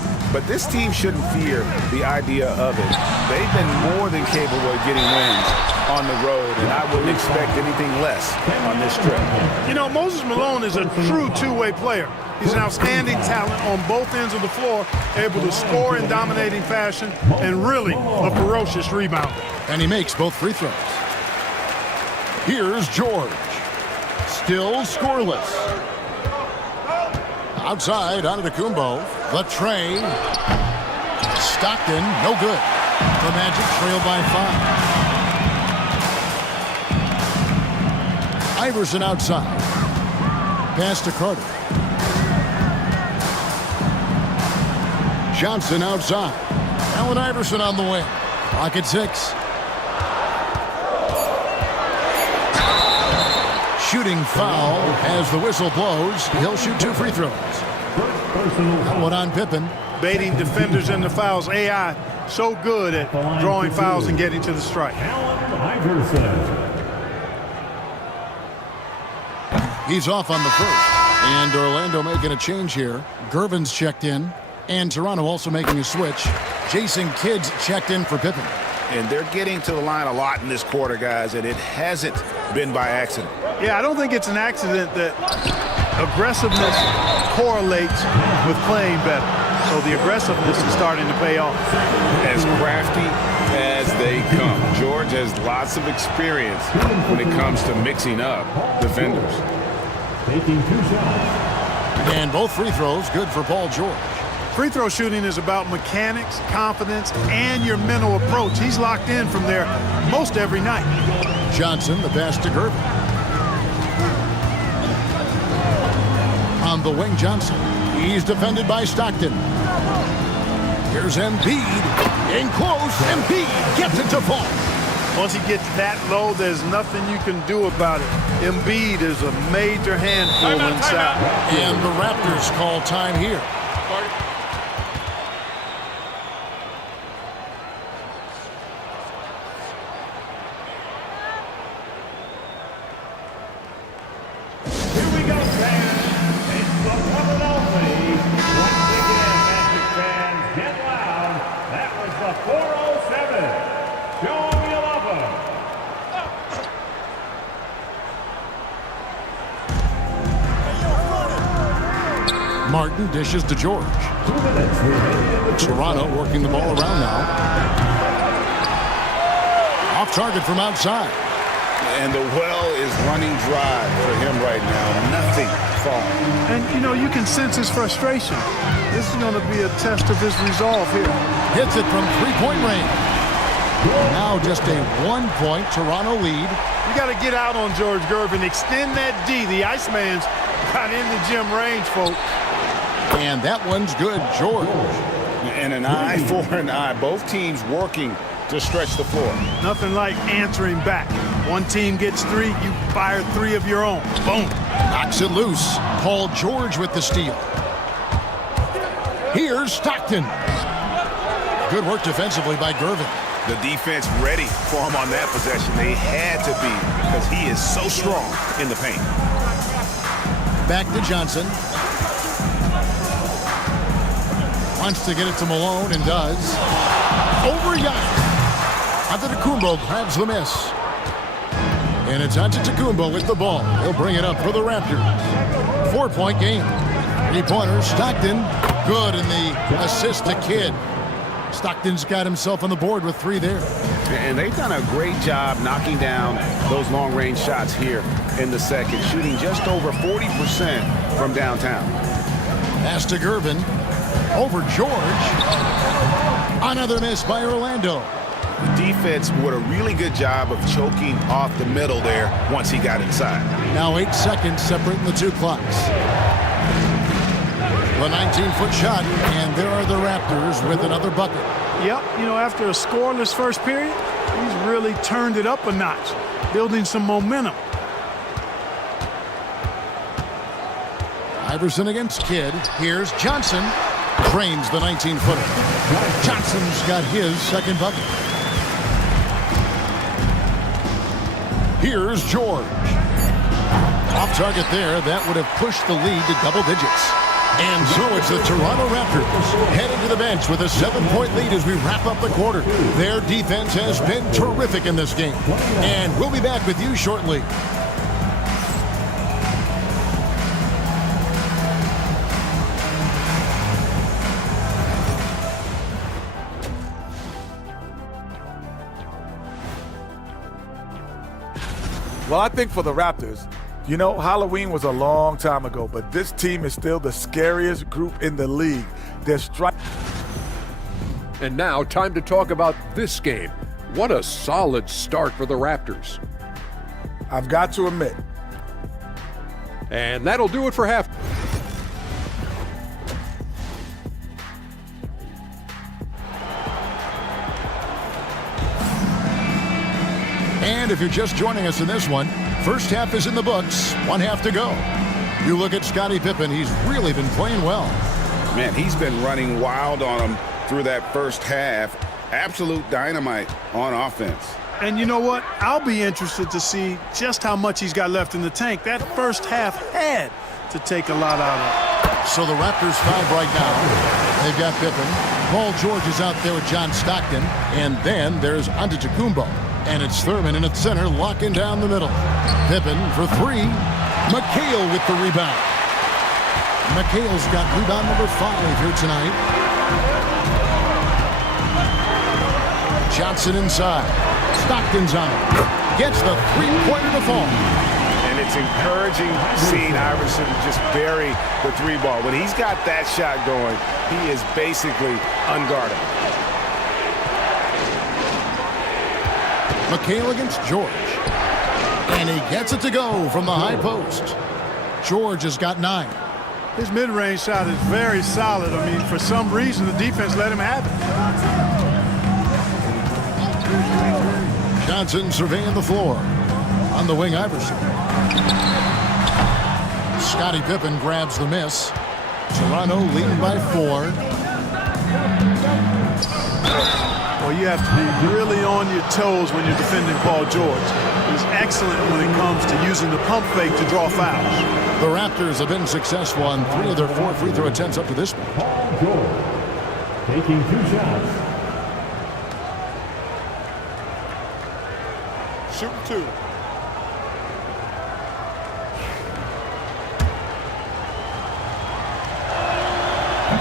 this team shouldn't fear the idea of it. They've been more than capable of getting wins on the road, and I wouldn't expect anything less on this trip. You know, Moses Malone is a true two-way player. He's an outstanding talent on both ends of the floor, able to score in dominating fashion, and really a ferocious rebounder. And he makes both free throws. Here's George. Still scoreless. Outside, Antetokounmpo. The train. Stockton, no good. The Magic trail by 5. Iverson outside. Pass to Carter. Johnson outside. Allen Iverson on the wing. Clock at 6. Shooting foul as the whistle blows. He'll shoot 2 free throws. That one on Pippen. Baiting defenders into fouls. AI so good at drawing fouls and getting to the strike. He's off on the first. And Orlando making a change here. Gervin's checked in. And Toronto also making a switch. Jason Kidd's checked in for Pippen. And they're getting to the line a lot in this quarter, guys, and it hasn't been by accident. Yeah, I don't think it's an accident that aggressiveness correlates with playing better. So the aggressiveness is starting to pay off. As crafty as they come. George has lots of experience when it comes to mixing up defenders. Taking 2 shots. And both free throws good for Paul George. Free throw shooting is about mechanics, confidence, and your mental approach. He's locked in from there most every night. Johnson, the pass to Gervin. On the wing, Johnson. He's defended by Stockton. Here's Embiid. In close, Embiid gets it to fall. Once he gets that low, there's nothing you can do about it. Embiid is a major handful inside. And the Raptors call time here. Martin dishes to George. Toronto working the ball around now. Off target from outside. And the well is running dry for him right now. Nothing falling. And, you know, you can sense his frustration. This is going to be a test of his resolve here. Hits it from three-point range. Now just a 1-point Toronto lead. You got to get out on George Gervin. Extend that D. The Iceman's got in the gym range, folks. And that one's good, George. And an eye for an eye. Both teams working to stretch the floor. Nothing like answering back. One team gets 3, you fire 3 of your own. Boom. Knocks it loose. Paul George with the steal. Here's Stockton. Good work defensively by Gervin. The defense ready for him on that possession. They had to be because he is so strong in the paint. Back to Johnson. Wants to get it to Malone and does. Over Giannis. Antetokounmpo grabs the miss. And it's Antetokounmpo with the ball. He'll bring it up for the Raptors. 4-point game. 3-pointers. Stockton. Good in the assist to Kidd. Stockton's got himself on the board with 3 there. And they've done a great job knocking down those long-range shots here in the second, shooting just over 40% from downtown. Pass to Gervin. Over George. Another miss by Orlando. The defense did a really good job of choking off the middle there once he got inside. Now 8 seconds separating the 2 clocks. The 19-foot shot, and there are the Raptors with another bucket. Yep, you know, after a scoreless first period, he's really turned it up a notch, building some momentum. Iverson against Kidd. Here's Johnson. Drains the 19-footer. Johnson's got his second bucket. Here's George. Off target there. That would have pushed the lead to double digits. And so it's the Toronto Raptors heading to the bench with a 7-point lead as we wrap up the quarter. Their defense has been terrific in this game. And we'll be back with you shortly. Well, I think for the Raptors, you know, Halloween was a long time ago, but this team is still the scariest group in the league. They're And now, time to talk about this game. What a solid start for the Raptors. I've got to admit. And that'll do it for half. And if you're just joining us in this one, first half is in the books, 1 half to go. You look at Scottie Pippen, he's really been playing well. Man, he's been running wild on him through that first half. Absolute dynamite on offense. And you know what? I'll be interested to see just how much he's got left in the tank. That first half had to take a lot out of it. So the Raptors 5 right now. They've got Pippen. Paul George is out there with John Stockton. And then there's Antetokounmpo. And it's Thurman in at center, locking down the middle. Pippen for 3. McHale with the rebound. McHale's got rebound number 5 here tonight. Johnson inside. Stockton's on it. Gets the three-pointer to fall. And it's encouraging seeing Iverson just bury the 3 ball. When he's got that shot going, he is basically unguarded. McHale against George. And he gets it to go from the high post. George has got 9. His mid-range shot is very solid. I mean, for some reason, the defense let him have it. Johnson surveying the floor. On the wing, Iverson. Scottie Pippen grabs the miss. Toronto leading by 4. Well, you have to be really on your toes when you're defending Paul George. He's excellent when it comes to using the pump fake to draw fouls. The Raptors have been successful on 3 of their 4 free throw attempts up to this point. Paul George taking 2 shots. Shoot 2.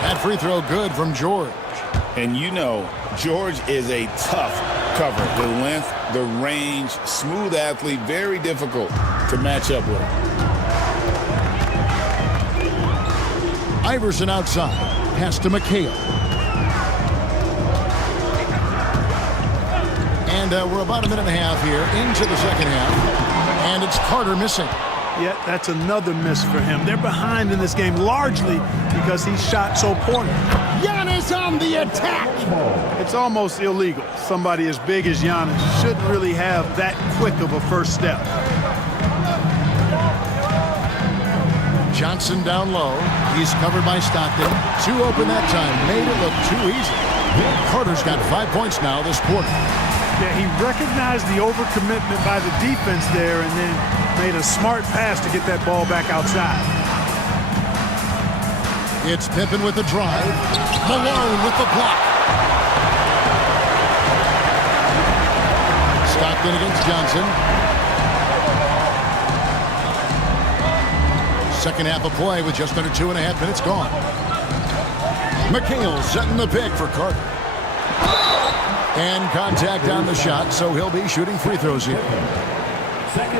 That free throw good from George. And you know, George is a tough cover. The length, the range, smooth athlete, very difficult to match up with. Iverson outside. Pass to McHale. And we're about a minute and a half here into the second half. And it's Carter missing. Yeah, that's another miss for him. They're behind in this game largely because he shot so poorly. Giannis on the attack. It's almost illegal. Somebody as big as Giannis shouldn't really have that quick of a first step. Johnson down low. He's covered by Stockton. 2 open that time. Made it look too easy. Carter's got 5 points now this quarter. Yeah, he recognized the overcommitment by the defense there and then made a smart pass to get that ball back outside. It's Pippen with the drive. Malone with the block. Stockton against Johnson. Second half of play with just under 2.5 minutes gone. McHale setting the pick for Carter. And contact on the shot, so he'll be shooting free throws here.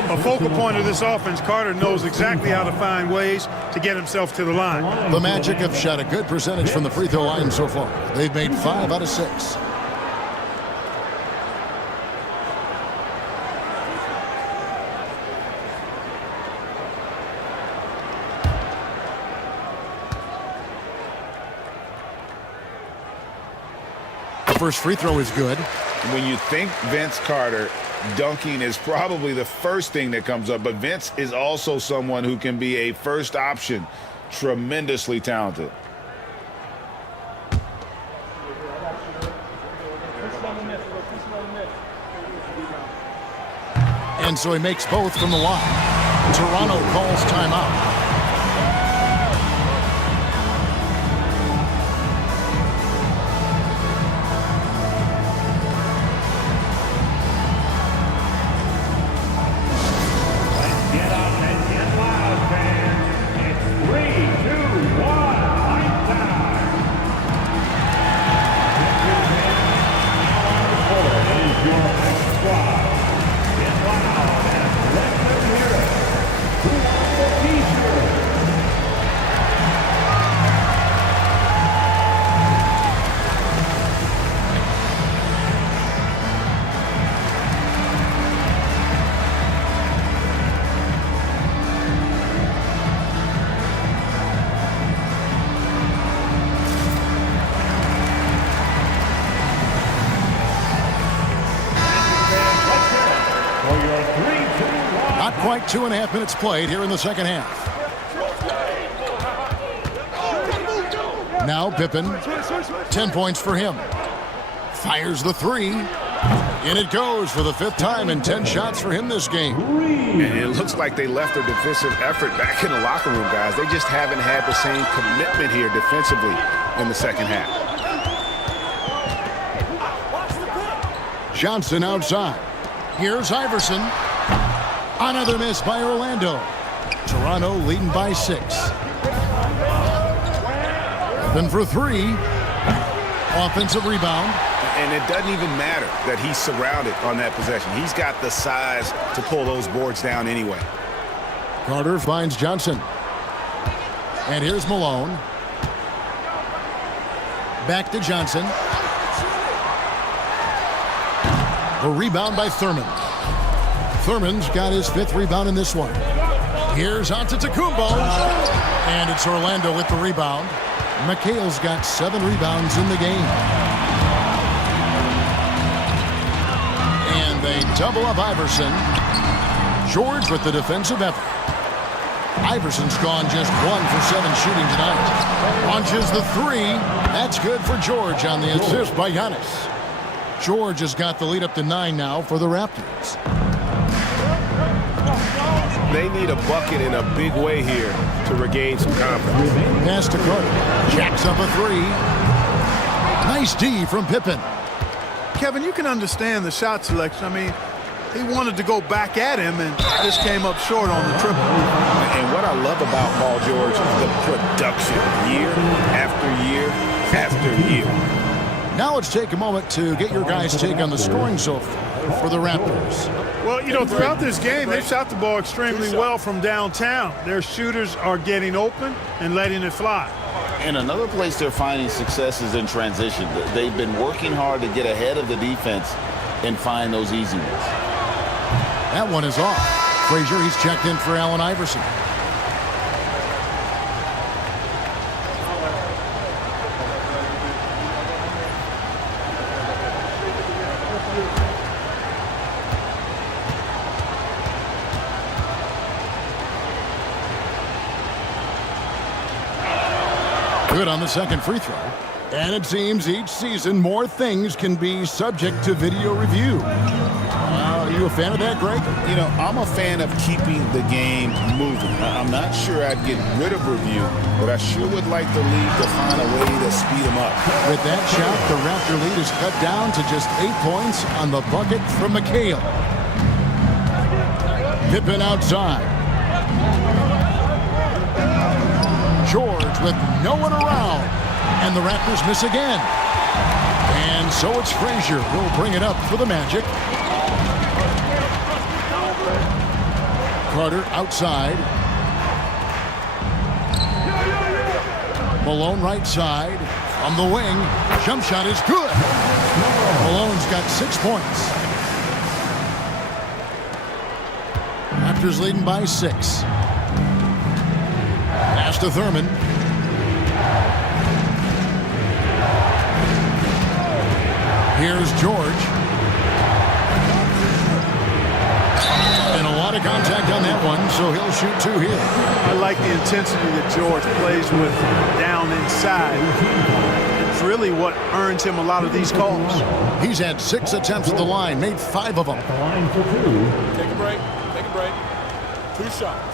A focal point of this offense, Carter knows exactly how to find ways to get himself to the line. The Magic have shot a good percentage from the free throw line so far. They've made 5 out of 6. The first free throw is good. When you think Vince Carter, dunking is probably the first thing that comes up, but Vince is also someone who can be a first option. Tremendously talented. And so he makes both from the line. Toronto calls timeout. Not quite 2.5 minutes played here in the second half. Now Pippen, 10 points for him. Fires the three. In it goes for the 5th time and 10 shots for him this game. And it looks like they left their defensive effort back in the locker room, guys. They just haven't had the same commitment here defensively in the second half. Johnson outside. Here's Iverson. Another miss by Orlando. Toronto leading by 6. Then for 3. Offensive rebound. And it doesn't even matter that he's surrounded on that possession. He's got the size to pull those boards down anyway. Carter finds Johnson. And here's Malone. Back to Johnson. A rebound by Thurman. Thurman's got his 5th rebound in this one. Here's Antetokounmpo. And it's Orlando with the rebound. McHale's got 7 rebounds in the game. And they double up Iverson. George with the defensive effort. Iverson's gone just 1 for 7 shooting tonight. Launches the 3. That's good for George on the assist by Giannis. George has got the lead up to 9 now for the Raptors. They need a bucket in a big way here to regain some confidence. Pass to Carter. Jacks up a 3. Nice D from Pippen. Kevin, you can understand the shot selection. I mean, he wanted to go back at him and just came up short on the triple. And what I love about Paul George is the production year after year after year. Now let's take a moment to get your guys' take on the scoring so far for the Raptors. Well, you know, throughout this game, they've shot the ball extremely well from downtown. Their shooters are getting open and letting it fly. And another place they're finding success is in transition. They've been working hard to get ahead of the defense and find those easy ones. That one is off. Frazier, he's checked in for Allen Iverson. Good on the second free throw. And it seems each season more things can be subject to video review. Are you a fan of that, Greg? You know, I'm a fan of keeping the game moving. I'm not sure I'd get rid of review, but I sure would like the league to find a way to speed them up. With that shot, the Raptor lead is cut down to just 8 points on the bucket from McHale. Pippen outside. George with no one around. And the Raptors miss again. And so it's Frazier who'll bring it up for the Magic. Carter outside. Malone right side. From the wing. Jump shot is good. Malone's got 6 points. Raptors leading by 6. Pass to Thurman. Here's George. And a lot of contact on that one, so he'll shoot 2 here. I like the intensity that George plays with down inside. is really what earns him a lot of these calls. He's had 6 attempts at the line, made 5 of them. At the line for 2. Take a break. Take a break. 2 shots.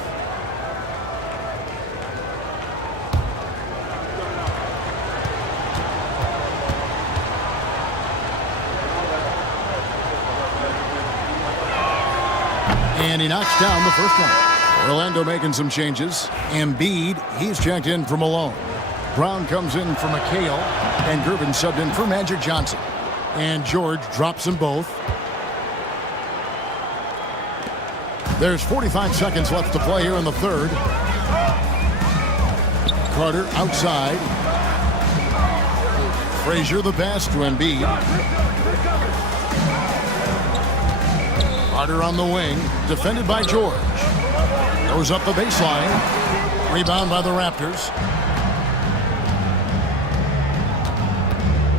And he knocks down the first one. Orlando making some changes. Embiid, he's checked in for Malone. Brown comes in for McHale. And Gervin subbed in for Magic Johnson. And George drops them both. There's 45 seconds left to play here in the third. Carter outside. Frazier the pass to Embiid. Carter on the wing, defended by George. Goes up the baseline. Rebound by the Raptors.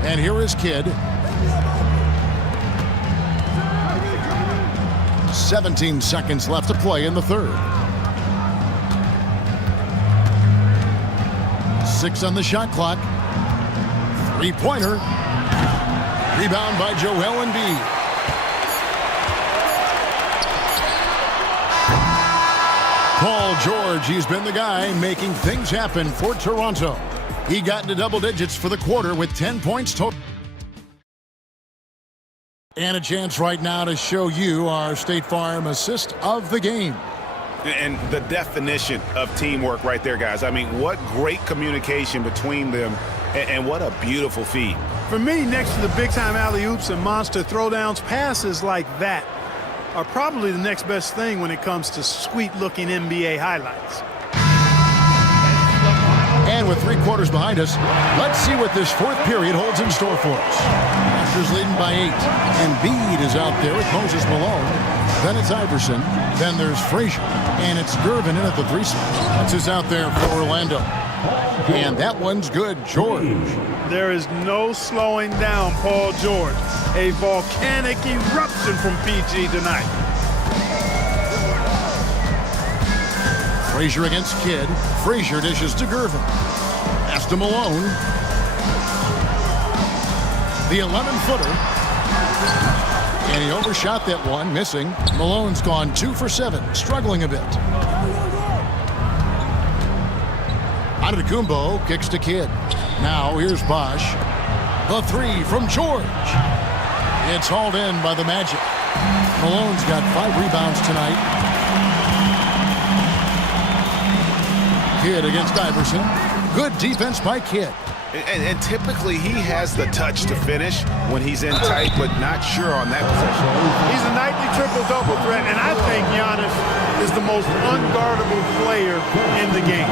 And here is Kidd. 17 seconds left to play in the third. 6 on the shot clock. 3-pointer. Rebound by Joel Embiid. Paul George, he's been the guy making things happen for Toronto. He got into double digits for the quarter with 10 points total. And a chance right now to show you our State Farm assist of the game. And the definition of teamwork right there, guys. I mean, what great communication between them, and what a beautiful feed. For me, next to the big-time alley-oops and monster throwdowns, passes like that are probably the next best thing when it comes to sweet-looking NBA highlights. And with 3 quarters behind us, let's see what this fourth period holds in store for us. Raptors leading by 8. Embiid is out there with Moses Malone. Then it's Iverson. Then there's Frazier. And it's Gervin in at the 3 spot. That's who's out there for Orlando. And that one's good, George. There is no slowing down Paul George. A volcanic eruption from PG tonight. Frazier against Kidd. Frazier dishes to Gervin. Pass to Malone. The 11-footer. And he overshot that one, missing. Malone's gone 2 for 7, struggling a bit. Antetokounmpo kicks to Kidd. Now here's Bosch. The 3 from George. It's hauled in by the Magic. Malone's got 5 rebounds tonight. Kidd against Iverson. Good defense by Kidd. And typically he has the touch to finish when he's in tight, but not sure on that possession. He's a nightly triple-double threat, and I think Giannis is the most unguardable player in the game.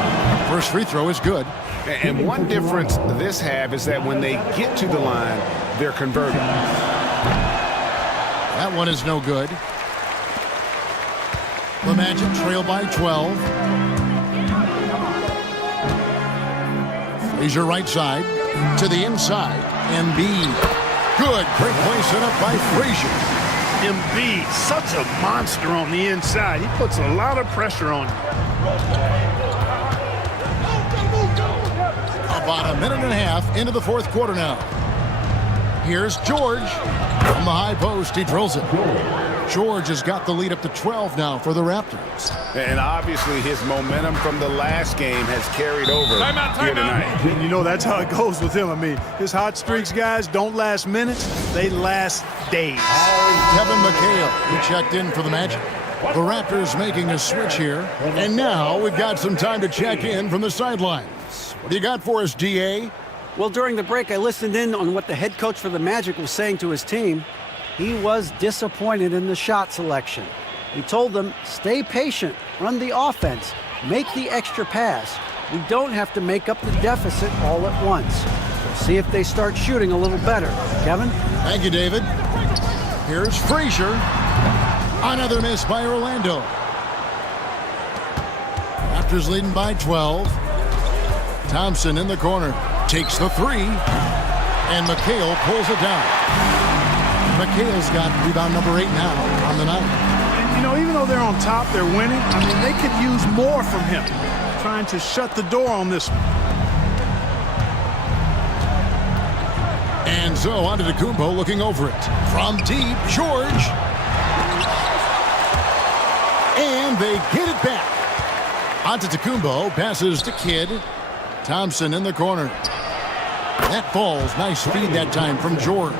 First free throw is good. And one difference this have is that when they get to the line, they're converting. That one is no good. The Magic trail by 12. Frazier right side to the inside. Embiid. Good. Great play set up by Frazier. Embiid, such a monster on the inside. He puts a lot of pressure on him. About a minute and a half into the fourth quarter now. Here's George. From the high post, he drills it. George has got the lead up to 12 now for the Raptors. And obviously his momentum from the last game has carried over here tonight. And you know, that's how it goes with him. I mean, his hot streaks, guys, don't last minutes. They last days. Kevin McHale, he checked in for the Magic. The Raptors making a switch here. And now we've got some time to check in from the sidelines. What do you got for us, DA? Well, during the break, I listened in on what the head coach for the Magic was saying to his team. He was disappointed in the shot selection. He told them, stay patient, run the offense, make the extra pass. We don't have to make up the deficit all at once. We'll see if they start shooting a little better. Kevin? Thank you, David. Here's Frazier. Another miss by Orlando. Raptors leading by 12. Thompson in the corner. Takes the 3. And McHale pulls it down. McHale's got rebound number 8 now on the night. And, you know, even though they're on top, they're winning. I mean, they could use more from him. Trying to shut the door on this one. And so Antetokounmpo looking over it. From deep, George. And they get it back. Antetokounmpo passes to Kidd. Thompson in the corner. That falls. Nice feed that time from George.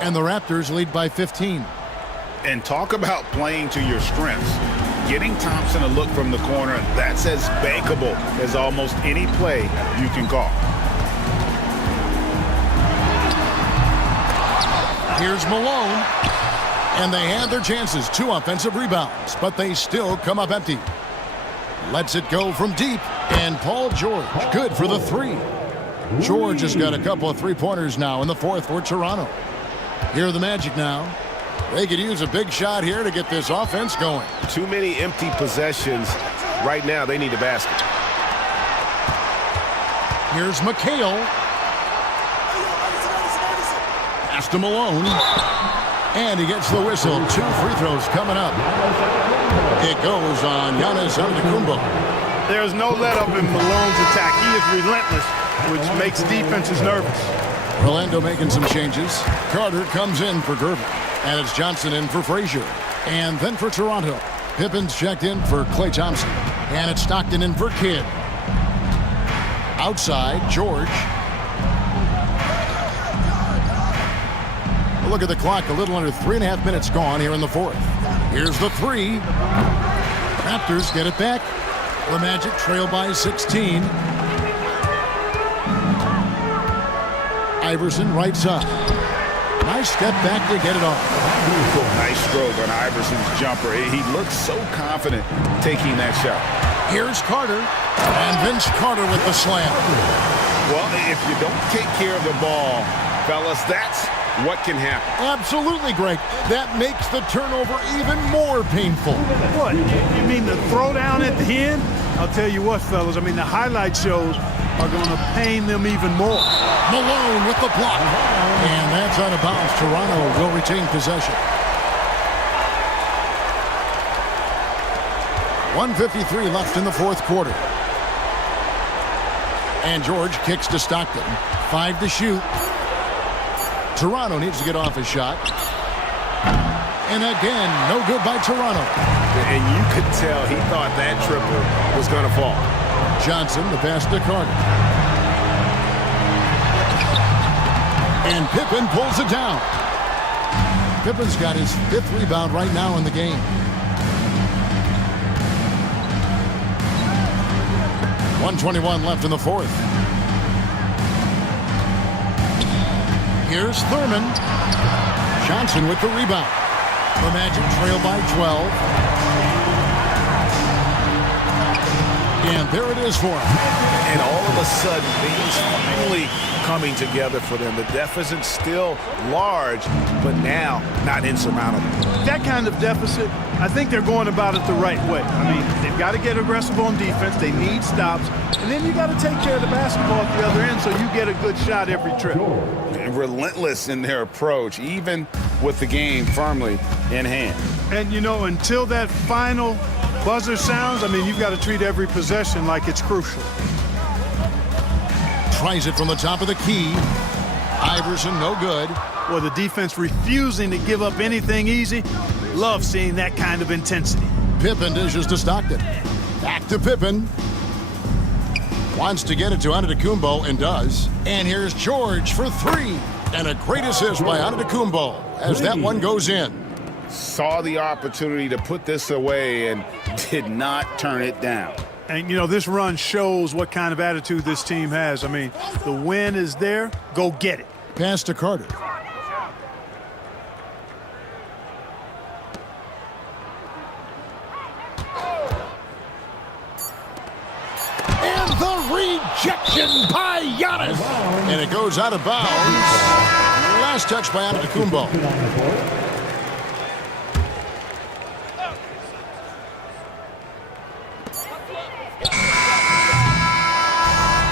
And the Raptors lead by 15. And talk about playing to your strengths. Getting Thompson a look from the corner, that's as bankable as almost any play you can call. Here's Malone. And they had their chances. 2 offensive rebounds, but they still come up empty. Lets it go from deep. And Paul George, good for the 3. George has got a couple of 3-pointers now in the 4th for Toronto. Here are the Magic now. They could use a big shot here to get this offense going. Too many empty possessions. Right now, they need a basket. Here's McHale. Pass to Malone. And he gets the whistle. 2 free throws coming up. It goes on Giannis Antetokounmpo. There's no let-up in Malone's attack. He is relentless, which makes defenses nervous. Orlando making some changes. Carter comes in for Gervin. And it's Johnson in for Frazier. And then for Toronto, Pippen's checked in for Klay Thompson. And it's Stockton in for Kidd. Outside, George. Look at the clock. A little under 3.5 minutes gone here in the 4th. Here's the 3. Raptors get it back. The Magic trail by 16. Iverson right side. Nice step back to get it off. Nice stroke on Iverson's jumper. He looks so confident taking that shot. Here's Carter. And Vince Carter with the slam. Well, if you don't take care of the ball, fellas, that's what can happen. Absolutely, Greg. That makes the turnover even more painful. What? You mean the throwdown at the end? I'll tell you what, fellas. I mean, the highlight shows are going to pain them even more. Malone with the block. And that's out of bounds. Toronto will retain possession. 1:53 left in the 4th quarter. And George kicks to Stockton. 5 to shoot. Toronto needs to get off his shot. And again, no good by Toronto. And you could tell he thought that triple was going to fall. Johnson, the pass to Carter. And Pippen pulls it down. Pippen's got his 5th rebound right now in the game. 1:21 left in the 4th. Here's Thurman. Johnson with the rebound. The Magic trail by 12. And there it is for him. And all of a sudden, things finally coming together for them. The deficit's still large, but now not insurmountable. That kind of deficit, I think they're going about it the right way. I mean, they've got to get aggressive on defense. They need stops. And then you got to take care of the basketball at the other end so you get a good shot every trip. And relentless in their approach, even with the game firmly in hand. And, you know, until that final buzzer sounds, I mean, you've got to treat every possession like it's crucial. Tries it from the top of the key. Iverson, no good. Well, the defense refusing to give up anything easy. Love seeing that kind of intensity. Pippen dishes to Stockton. Back to Pippen. Wants to get it to Antetokounmpo and does. And here's George for 3. And a great assist by Antetokounmpo as that one goes in. Saw the opportunity to put this away and did not turn it down. And, you know, this run shows what kind of attitude this team has. I mean, the win is there. Go get it. Pass to Carter. And the rejection by Giannis. And it goes out of bounds. Last touch by Antetokounmpo.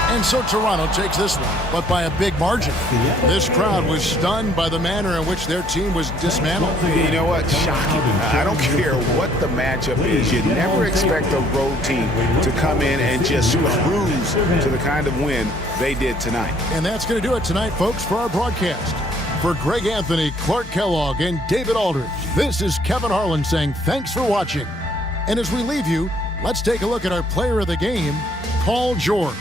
And so Toronto takes this one, but by a big margin. This crowd was stunned by the manner in which their team was dismantled. You know what? Shocking. I don't care what the matchup is. You never expect a road team to come in and just cruise to the kind of win they did tonight. And that's going to do it tonight, folks, for our broadcast. For Greg Anthony, Clark Kellogg, and David Aldridge, this is Kevin Harlan saying thanks for watching. And as we leave you, let's take a look at our player of the game, Paul George.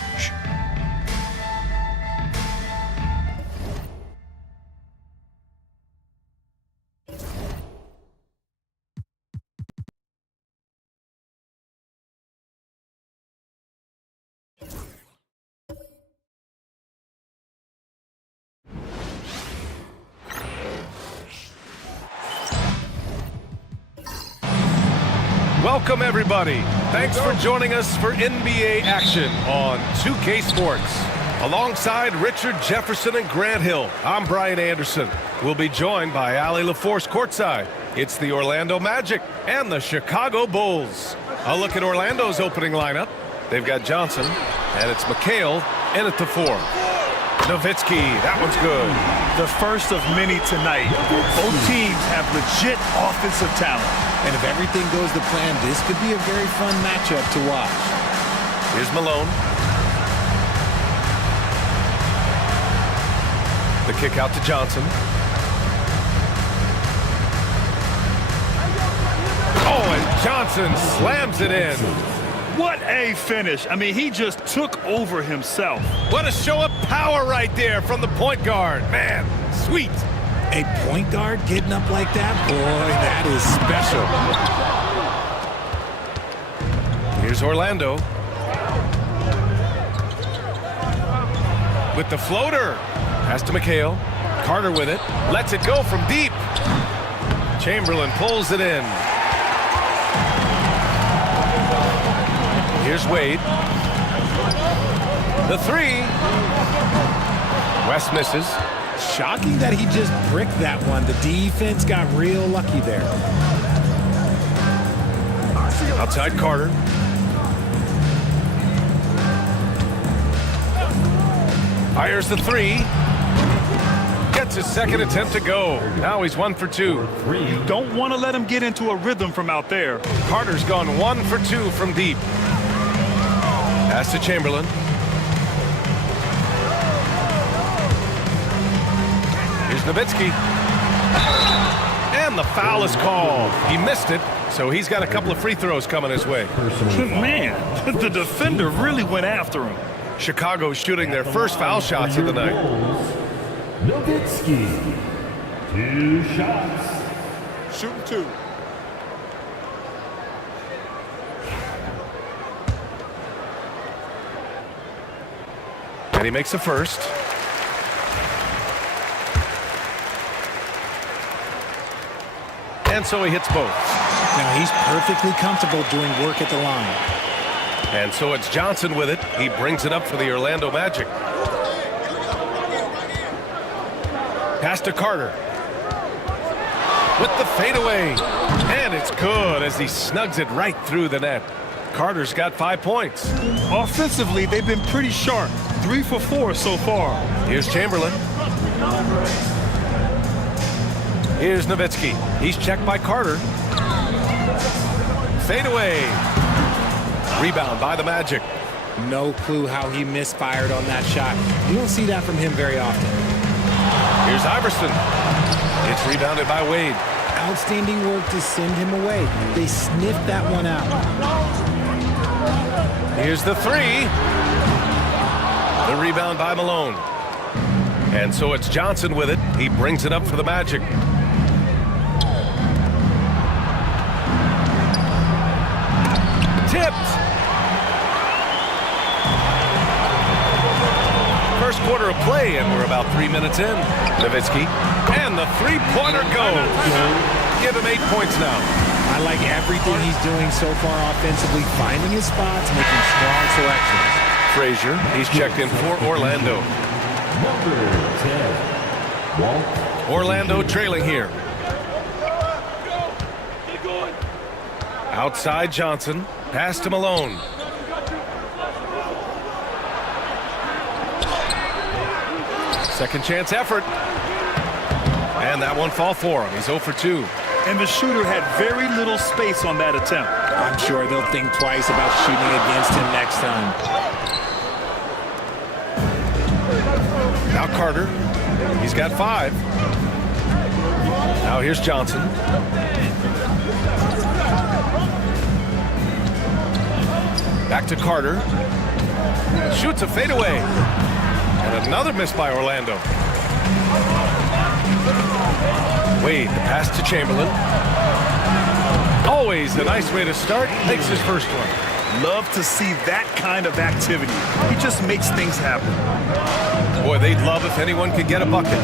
Welcome, everybody. Thanks for joining us for NBA action on 2K Sports. Alongside Richard Jefferson and Grant Hill, I'm Brian Anderson. We'll be joined by Allie LaForce courtside. It's the Orlando Magic and the Chicago Bulls. A look at Orlando's opening lineup. They've got Johnson, and it's McHale in at the 4. Nowitzki, that one's good. The first of many tonight. Both teams have legit offensive talent. And if everything goes to plan, this could be a very fun matchup to watch. Here's Malone. The kick out to Johnson. Oh, and Johnson slams it in. What a finish. I mean, he just took over himself. What a show of power right there from the point guard. Man, sweet. A point guard getting up like that? Boy, that is special. Here's Orlando. With the floater. Pass to McHale. Carter with it. Lets it go from deep. Chamberlain pulls it in. Here's Wade. The 3. West misses. Shocking that he just bricked that one. The defense got real lucky there. Outside Carter. Fires the 3. Gets his second attempt to go. Now he's 1 for 2. You don't want to let him get into a rhythm from out there. Carter's gone 1 for 2 from deep. Pass to Chamberlain. Here's Nowitzki. And the foul is called. He missed it, so he's got a couple of free throws coming his way. Man, the defender really went after him. Chicago shooting their first foul shots of the night. Nowitzki, 2 shots. Shooting 2. And he makes the first. And so he hits both. Now he's perfectly comfortable doing work at the line. And so it's Johnson with it. He brings it up for the Orlando Magic. Pass to Carter. With the fadeaway. And it's good as he snugs it right through the net. Carter's got 5 points. Offensively, they've been pretty sharp. 3 for 4 so far. Here's Chamberlain. Here's Nowitzki. He's checked by Carter. Fadeaway. Rebound by the Magic. No clue how he misfired on that shot. You don't see that from him very often. Here's Iverson. It's rebounded by Wade. Outstanding work to send him away. They sniffed that one out. Here's the 3. The rebound by Malone. And so it's Johnson with it. He brings it up for the Magic. Tipped. First quarter of play, and we're about 3 minutes in. Nowitzki. And the three-pointer goes. Give him 8 points now. I like everything he's doing so far offensively, finding his spots, making strong selections. Frazier, he's checked in for Orlando. Orlando trailing here. Outside Johnson, pass to Malone. Second chance effort. And that one fall for him. He's 0 for 2. And the shooter had very little space on that attempt. I'm sure they'll think twice about shooting against him next time. Now Carter. He's got 5. Now here's Johnson. Back to Carter. Shoots a fadeaway. And another miss by Orlando. Wade, the pass to Chamberlain. Always a nice way to start. Makes his first one. Love to see that kind of activity. He just makes things happen. Boy, they'd love if anyone could get a bucket.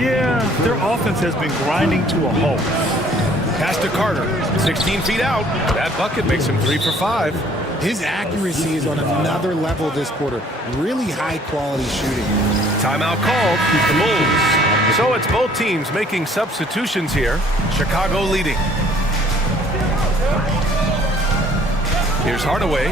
Yeah, their offense has been grinding to a halt. Pass to Carter. 16 feet out. That bucket makes him 3 for 5. His accuracy is on another level this quarter. Really high-quality shooting. Timeout called. The Bulls. So it's both teams making substitutions here. Chicago leading. Here's Hardaway.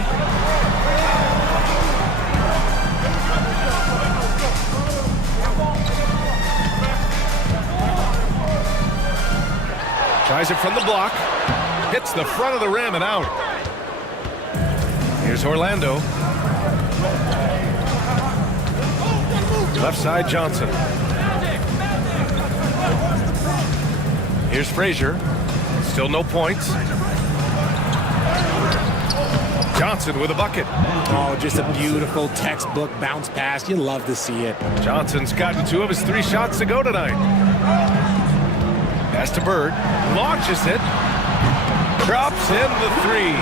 Tries it from the block. Hits the front of the rim and out. Here's Orlando. Left side, Johnson. Here's Frazier. Still no points. Johnson with a bucket. Oh, just a beautiful textbook bounce pass. You love to see it. Johnson's gotten 2 of his 3 shots to go tonight. Pass to Bird. Launches it. Drops in the 3.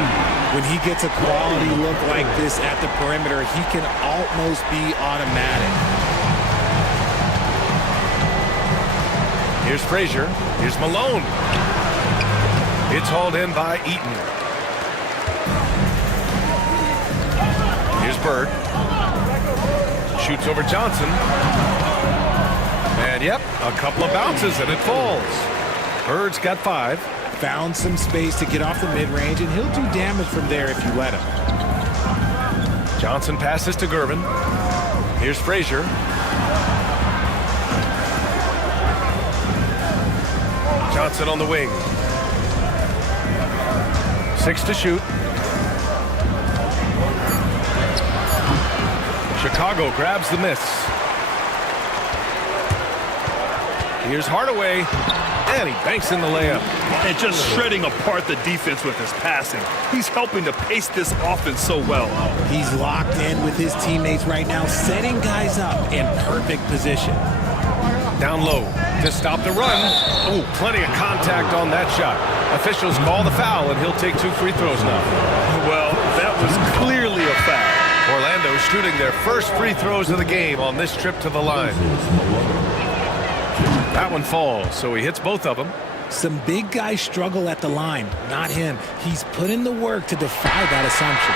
When he gets a quality look like this at the perimeter, he can almost be automatic. Here's Frazier. Here's Malone. It's hauled in by Eaton. Here's Bird. Shoots over Johnson. And yep, a couple of bounces and it falls. Bird's got 5. Found some space to get off the mid-range, and he'll do damage from there if you let him. Johnson passes to Gervin. Here's Frazier. Johnson on the wing. 6 to shoot. Chicago grabs the miss. Here's Hardaway. And he banks in the layup. And just shredding apart the defense with his passing. He's helping to pace this offense so well. He's locked in with his teammates right now, setting guys up in perfect position. Down low to stop the run. Oh, plenty of contact on that shot. Officials call the foul, and he'll take 2 free throws now. Well, that was clearly a foul. Orlando shooting their first free throws of the game on this trip to the line. That one falls, so he hits both of them. Some big guys struggle at the line, not him. He's put in the work to defy that assumption.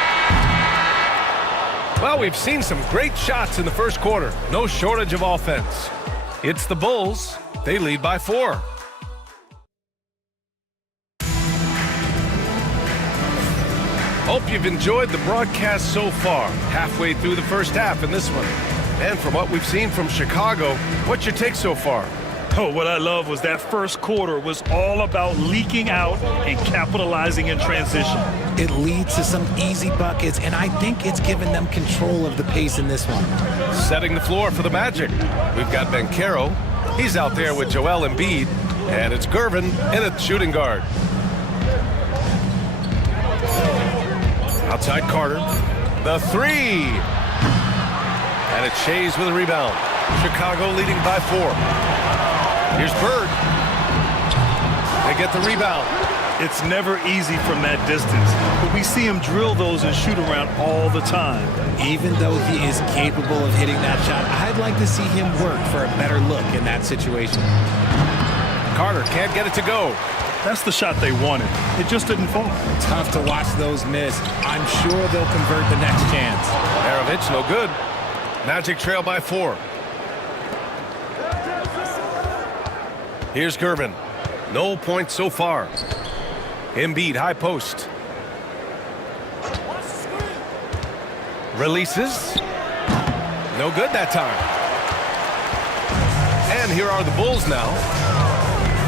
Well, we've seen some great shots in the first quarter. No shortage of offense. It's the Bulls. They lead by 4. Hope you've enjoyed the broadcast so far. Halfway through the first half in this one. And from what we've seen from Chicago, what's your take so far? Oh, what I love was that first quarter was all about leaking out and capitalizing in transition. It leads to some easy buckets, and I think it's given them control of the pace in this one. Setting the floor for the Magic. We've got Banchero. He's out there with Joel Embiid. And it's Gervin in at shooting guard. Outside Carter. The 3. And it's Shays with a rebound. Chicago leading by 4. Here's Bird. They get the rebound. It's never easy from that distance, but we see him drill those and shoot around all the time. Even though he is capable of hitting that shot, I'd like to see him work for a better look in that situation. Carter can't get it to go. That's the shot they wanted. It just didn't fall. Tough to watch those miss. I'm sure they'll convert the next chance. Maravich, no good. Magic trail by 4. Here's Gervin. No points so far. Embiid, high post. Releases. No good that time. And here are the Bulls now.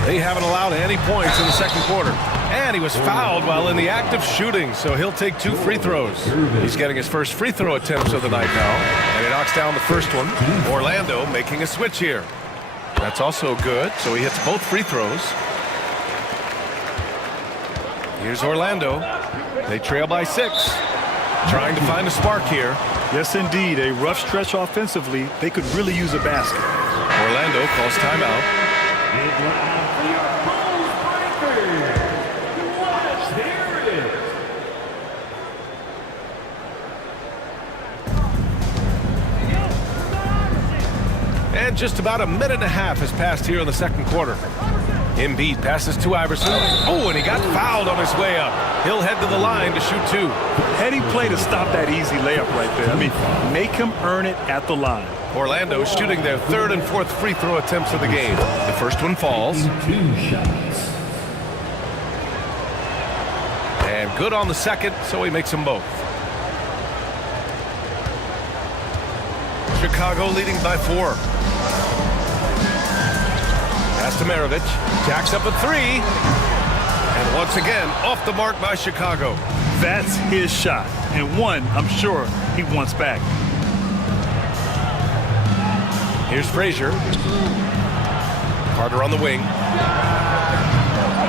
They haven't allowed any points in the second quarter. And he was fouled while in the act of shooting, so he'll take 2 free throws. He's getting his first free throw attempts of the night now. And he knocks down the first one. Orlando making a switch here. That's also good, so he hits both free throws. Here's Orlando. They trail by 6. Trying to find a spark here. Yes, indeed. A rough stretch offensively. They could really use a basket. Orlando calls timeout. And just about a minute and a half has passed here in the second quarter. Embiid passes to Iverson. Oh, and he got fouled on his way up. He'll head to the line to shoot 2. Heady play to stop that easy layup right there. I mean, make him earn it at the line. Orlando shooting their 3rd and 4th free throw attempts of the game. The first one falls. And good on the second, so he makes them both. Chicago leading by 4. Pass to Maravich. Jacks up a 3. And once again, off the mark by Chicago. That's his shot. And one, I'm sure, he wants back. Here's Frazier. Carter on the wing.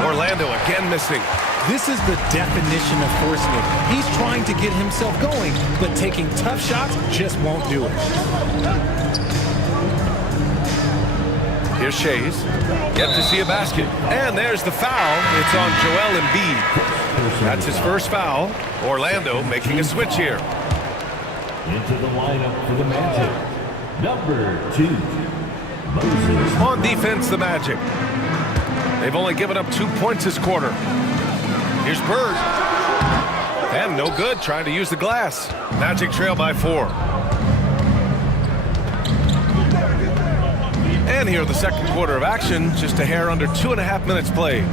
Orlando again missing. This is the definition of forcing it. He's trying to get himself going, but taking tough shots just won't do it. Here's Shays. Yet to see a basket. And there's the foul. It's on Joel Embiid. That's his first foul. Orlando making a switch here. Into the lineup for the Magic, number 2, Moses. On defense, the Magic. They've only given up 2 points this quarter. Here's Bird. And no good, trying to use the glass. Magic trail by 4. And here the second quarter of action, just a hair under 2.5 minutes played.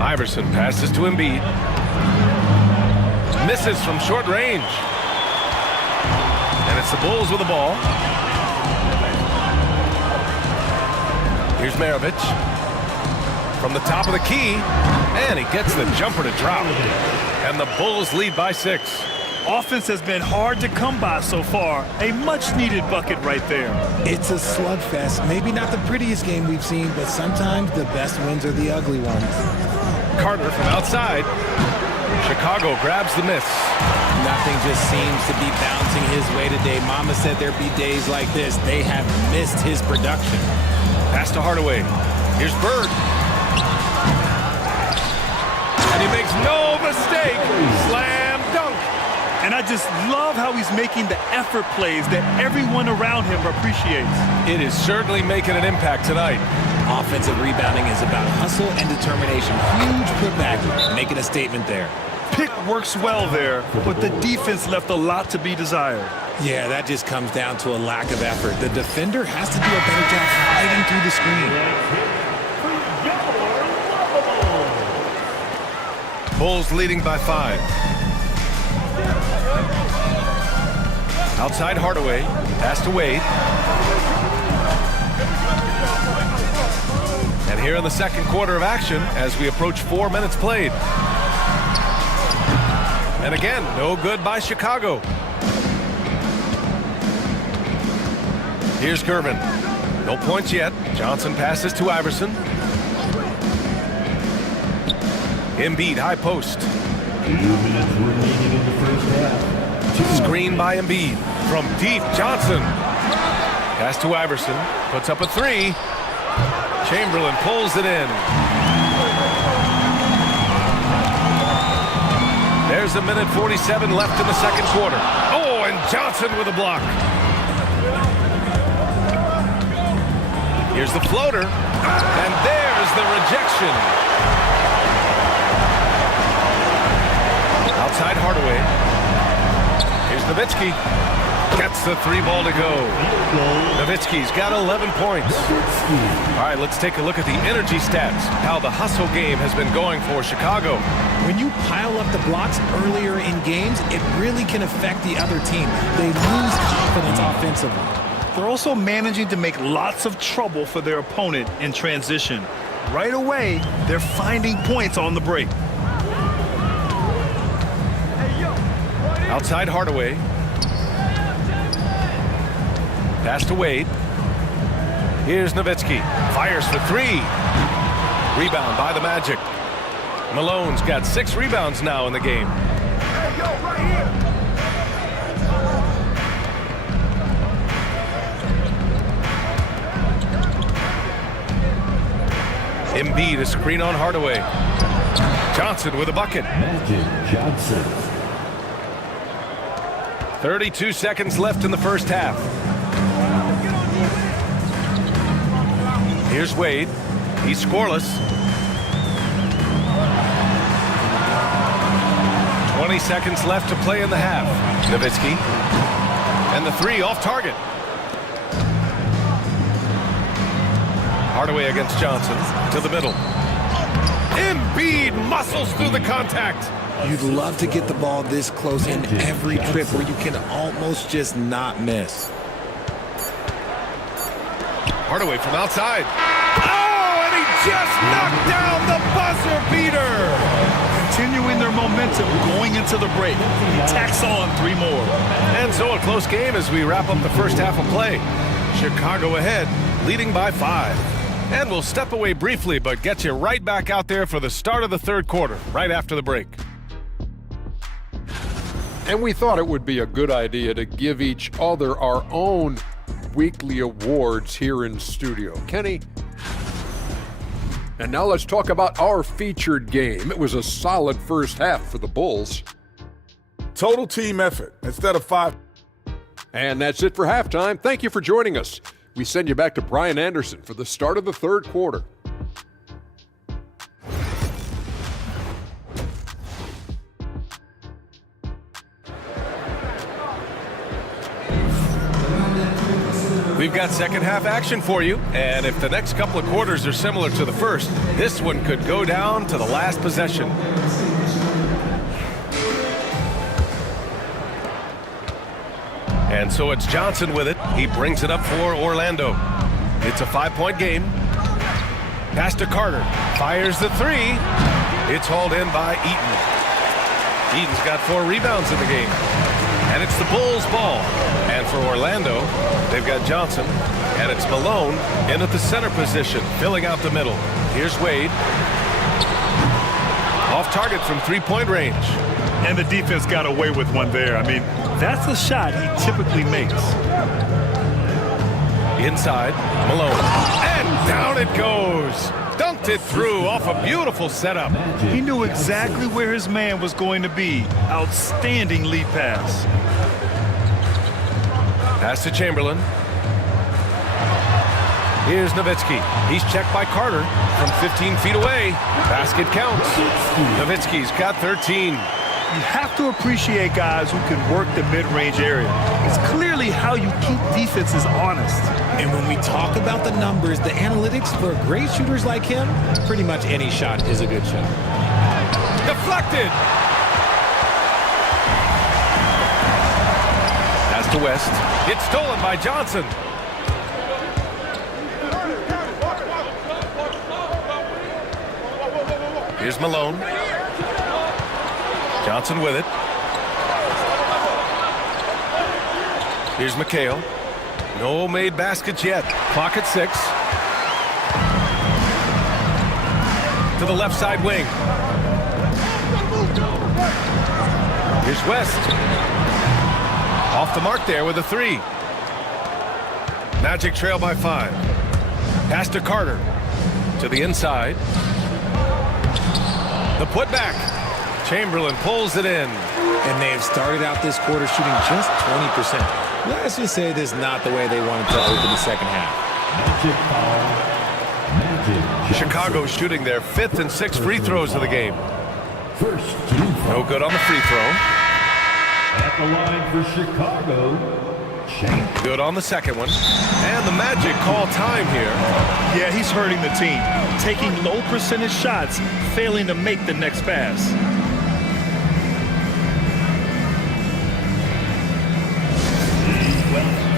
Iverson passes to Embiid. Misses from short range. And it's the Bulls with the ball. Here's Maravich. From the top of the key. And he gets the jumper to drop. And the Bulls lead by 6. Offense has been hard to come by so far. A much-needed bucket right there. It's a slugfest. Maybe not the prettiest game we've seen, but sometimes the best wins are the ugly ones. Carter from outside. Chicago grabs the miss. Nothing just seems to be bouncing his way today. Mama said there'd be days like this. They have missed his production. Pass to Hardaway. Here's Bird. And he makes no mistake. Slam dunk. And I just love how he's making the effort plays that everyone around him appreciates. It is certainly making an impact tonight. Offensive rebounding is about hustle and determination. Huge putback, making a statement there. Pick works well there, but the defense left a lot to be desired. Yeah, that just comes down to a lack of effort. The defender has to do a better job fighting through the screen. Bulls leading by 5. Outside Hardaway. Pass to Wade. And here in the second quarter of action as we approach 4 minutes played. And again, no good by Chicago. Here's Gervin. No points yet. Johnson passes to Iverson. Embiid, high post. 2 minutes remaining in the first half. Screen by Embiid. From deep, Johnson. Pass to Iverson. Puts up a 3. Chamberlain pulls it in. There's a minute 47 left in the second quarter. Oh, and Johnson with a block. Here's the floater. And there's the rejection. Outside Hardaway. Here's Nowitzki. Gets the 3 ball to go. Nowitzki's got 11 points. All right, let's take a look at the energy stats. How the hustle game has been going for Chicago. When you pile up the blocks earlier in games, it really can affect the other team. They lose confidence offensively. They're also managing to make lots of trouble for their opponent in transition. Right away, they're finding points on the break. Outside Hardaway. Pass to Wade. Here's Nowitzki. Fires for three. Rebound by the Magic. Malone's got 6 rebounds now in the game. Embiid, a screen on Hardaway. Johnson with a bucket. Magic Johnson. 32 seconds left in the first half. Here's Wade. He's scoreless. 20 seconds left to play in the half. Nowitzki. And the three off target. Hardaway against Johnson to the middle. Embiid muscles through the contact. You'd love to get the ball this close in every trip where you can almost just not miss. Hardaway from outside. Oh, and he just knocked down the buzzer beater. Continuing their momentum going into the break. He tacks on 3 more. And so a close game as we wrap up the first half of play. Chicago ahead, leading by 5. And we'll step away briefly, but get you right back out there for the start of the third quarter, right after the break. And we thought it would be a good idea to give each other our own weekly awards here in studio. Kenny? And now let's talk about our featured game. It was a solid first half for the Bulls. Total team effort instead of 5. And that's it for halftime. Thank you for joining us. We send you back to Brian Anderson for the start of the third quarter. We've got second half action for you, and if the next couple of quarters are similar to the first, this one could go down to the last possession. And so it's Johnson with it. He brings it up for Orlando. It's a 5-point game. Pass to Carter. Fires the three. It's hauled in by Eaton. Eaton's got 4 rebounds in the game. And it's the Bulls' ball. And for Orlando, they've got Johnson. And it's Malone in at the center position, filling out the middle. Here's Wade. Off target from 3-point range. And the defense got away with one there. I mean, that's a shot he typically makes. Inside, Malone. And down it goes. Dunked it through off a beautiful setup. He knew exactly where his man was going to be. Outstanding lead pass. Pass to Chamberlain. Here's Nowitzki. He's checked by Carter from 15 feet away. Basket counts. Nowitzki's got 13. You have to appreciate guys who can work the mid-range area. It's clearly how you keep defenses honest. And when we talk about the numbers, the analytics for great shooters like him, pretty much any shot is a good shot. Deflected. Pass to West. It's stolen by Johnson. Here's Malone. Johnson with it. Here's McHale. No made baskets yet. Clock at 6. To the left side wing. Here's West. Off the mark there with a 3. Magic trail by 5. Pass to Carter. To the inside. The putback. Chamberlain pulls it in. And they have started out this quarter shooting just 20%. Let's just say this is not the way they wanted to open the second half. Chicago shooting their 5th and 6th free throws of the game. No good on the free throw. At the line for Chicago, good on the second one. And the Magic call time here. Yeah, he's hurting the team. Taking low percentage shots, failing to make the next pass.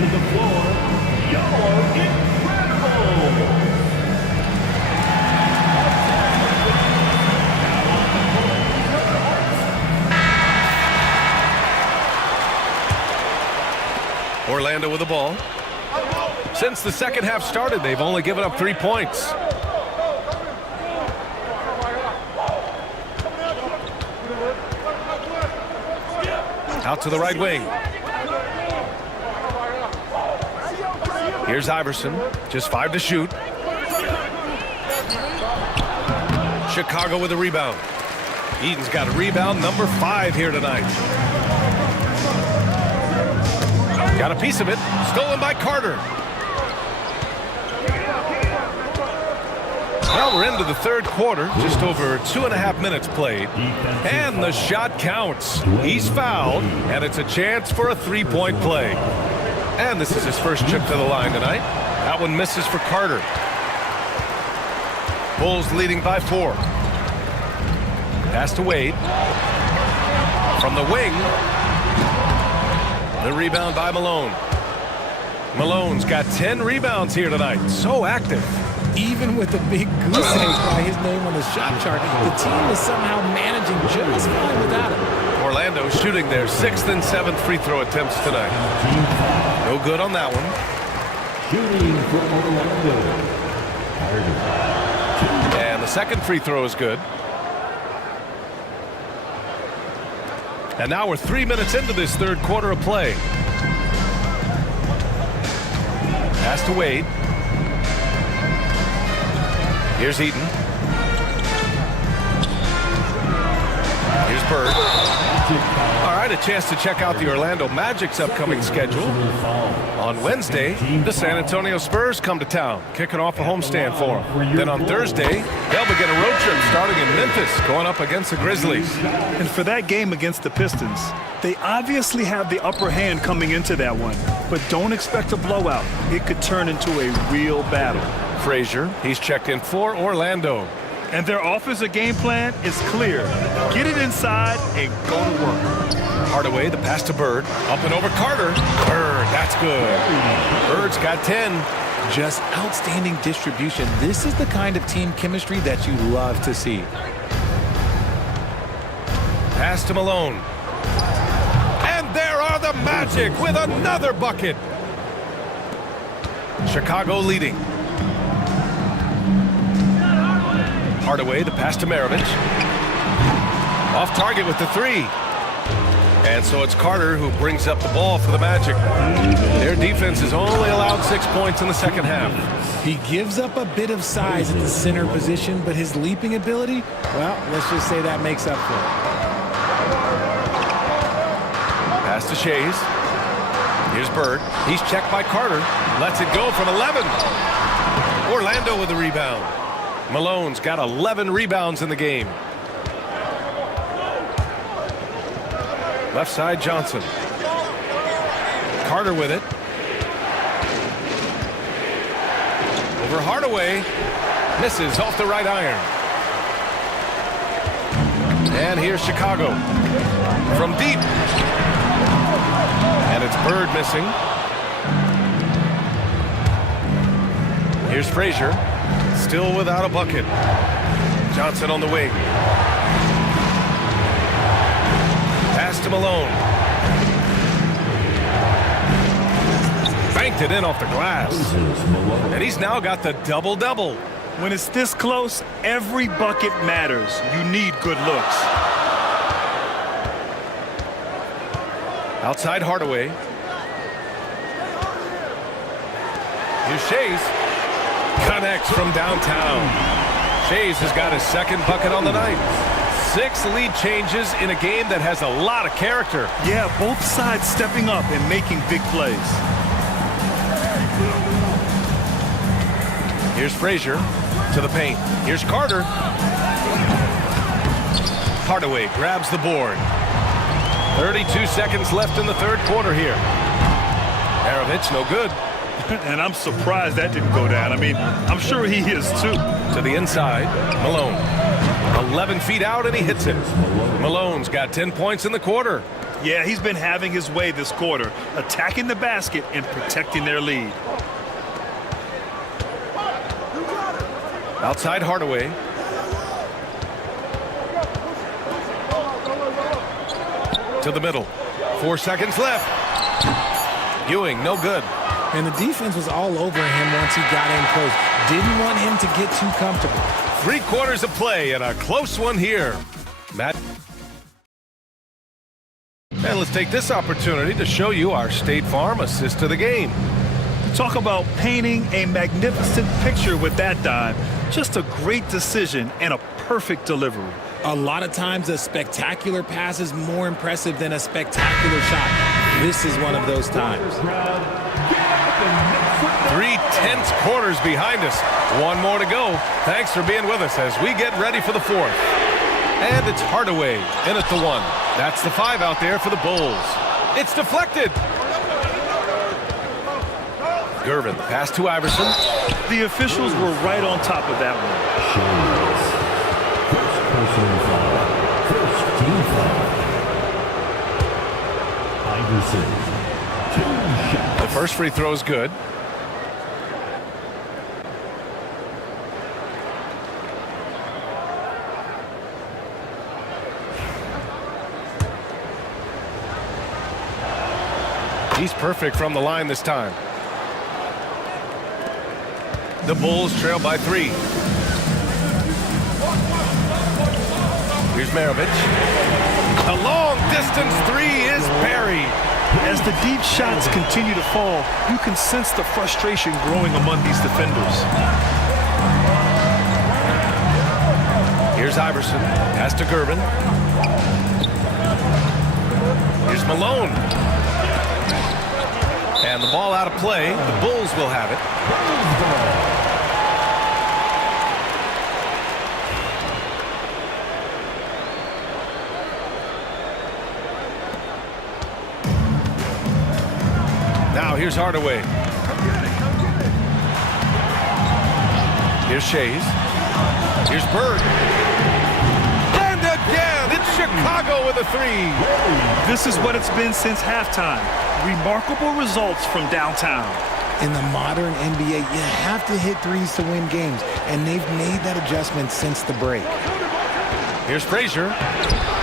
to the floor, Orlando with the ball. Since the second half started, they've only given up 3 points. Out to the right wing. Here's Iverson, just 5 to shoot. Chicago with a rebound. Eden's got a rebound, number 5 here tonight. Got a piece of it, stolen by Carter. Well, we're into the third quarter, just over 2.5 minutes played. And the shot counts. He's fouled, and it's a chance for a 3-point play. And this is his first trip to the line tonight. That one misses for Carter. Bulls leading by 4. Pass to Wade. From the wing. The rebound by Malone. Malone's got 10 rebounds here tonight. So active. Even with the big goose egg by his name on the shot chart, the team is somehow managing just fine without him. Orlando shooting their 6th and 7th free throw attempts tonight. No good on that one. Shooting from Orlando. And the second free throw is good. And now we're 3 minutes into this third quarter of play. Pass to Wade. Here's Eaton. Here's Bird. All right, a chance to check out the Orlando Magic's upcoming schedule. On Wednesday, the San Antonio Spurs come to town, kicking off a homestand for them. Then on Thursday, they'll begin a road trip starting in Memphis, going up against the Grizzlies. And for that game against the Pistons, they obviously have the upper hand coming into that one. But don't expect a blowout. It could turn into a real battle. Frazier, he's checked in for Orlando. And their offensive game plan is clear. Get it inside and go to work. Hardaway, the pass to Bird. Up and over Carter. Bird, that's good. Bird's got 10. Just outstanding distribution. This is the kind of team chemistry that you love to see. Pass to Malone. And there are the Magic with another bucket. Chicago leading. Hardaway, the pass to Maravich. Off target with the 3. And so it's Carter who brings up the ball for the Magic. Their defense has only allowed 6 points in the second half. He gives up a bit of size at the center position, but his leaping ability, well, let's just say that makes up for it. Pass to Shays. Here's Bird. He's checked by Carter. Lets it go from 11. Orlando with the rebound. Malone's got 11 rebounds in the game. Left side, Johnson. Carter with it. Over Hardaway. Misses off the right iron. And here's Chicago. From deep. And it's Bird missing. Here's Frazier. Still without a bucket. Johnson on the wing. Pass to Malone. Banked it in off the glass. And he's now got the double-double. When it's this close, every bucket matters. You need good looks. Outside Hardaway. Here's Shays. Connects from downtown. Shays has got his second bucket on the night. 6 lead changes in a game that has a lot of character. Yeah, both sides stepping up and making big plays. Here's Frazier to the paint. Here's Carter. Hardaway grabs the board. 32 seconds left in the third quarter here. Maravich, no good. And I'm surprised that didn't go down. I mean, I'm sure he is too. To the inside, Malone. 11 feet out and he hits it. Malone's got 10 points in the quarter. Yeah, he's been having his way this quarter, attacking the basket and protecting their lead. Outside Hardaway. To the middle. 4 seconds left. Ewing, no good. And the defense was all over him once he got in close. Didn't want him to get too comfortable. 3/4 of play and a close one here. Matt. And let's take this opportunity to show you our State Farm assist to the game. Talk about painting a magnificent picture with that dive. Just a great decision and a perfect delivery. A lot of times a spectacular pass is more impressive than a spectacular shot. This is one of those times. 3 tense quarters behind us. One more to go. Thanks for being with us as we get ready for the 4th. And it's Hardaway in at the 1. That's the 5 out there for the Bulls. It's deflected. Gervin, the pass to Iverson. The officials were right on top of that one. First team foul. Iverson. 2 shots. The first free throw is good. He's perfect from the line this time. The Bulls trail by 3. Here's Maravich. A long distance 3 is buried. As the deep shots continue to fall, you can sense the frustration growing among these defenders. Here's Iverson. Pass to Gervin. Here's Malone. And the ball out of play. The Bulls will have it. Now here's Hardaway. Here's Shays. Here's Bird. And again, it's Chicago with a 3. This is what it's been since halftime. Remarkable results from downtown. In the modern NBA, you have to hit threes to win games, and they've made that adjustment since the break. Here's Frazier.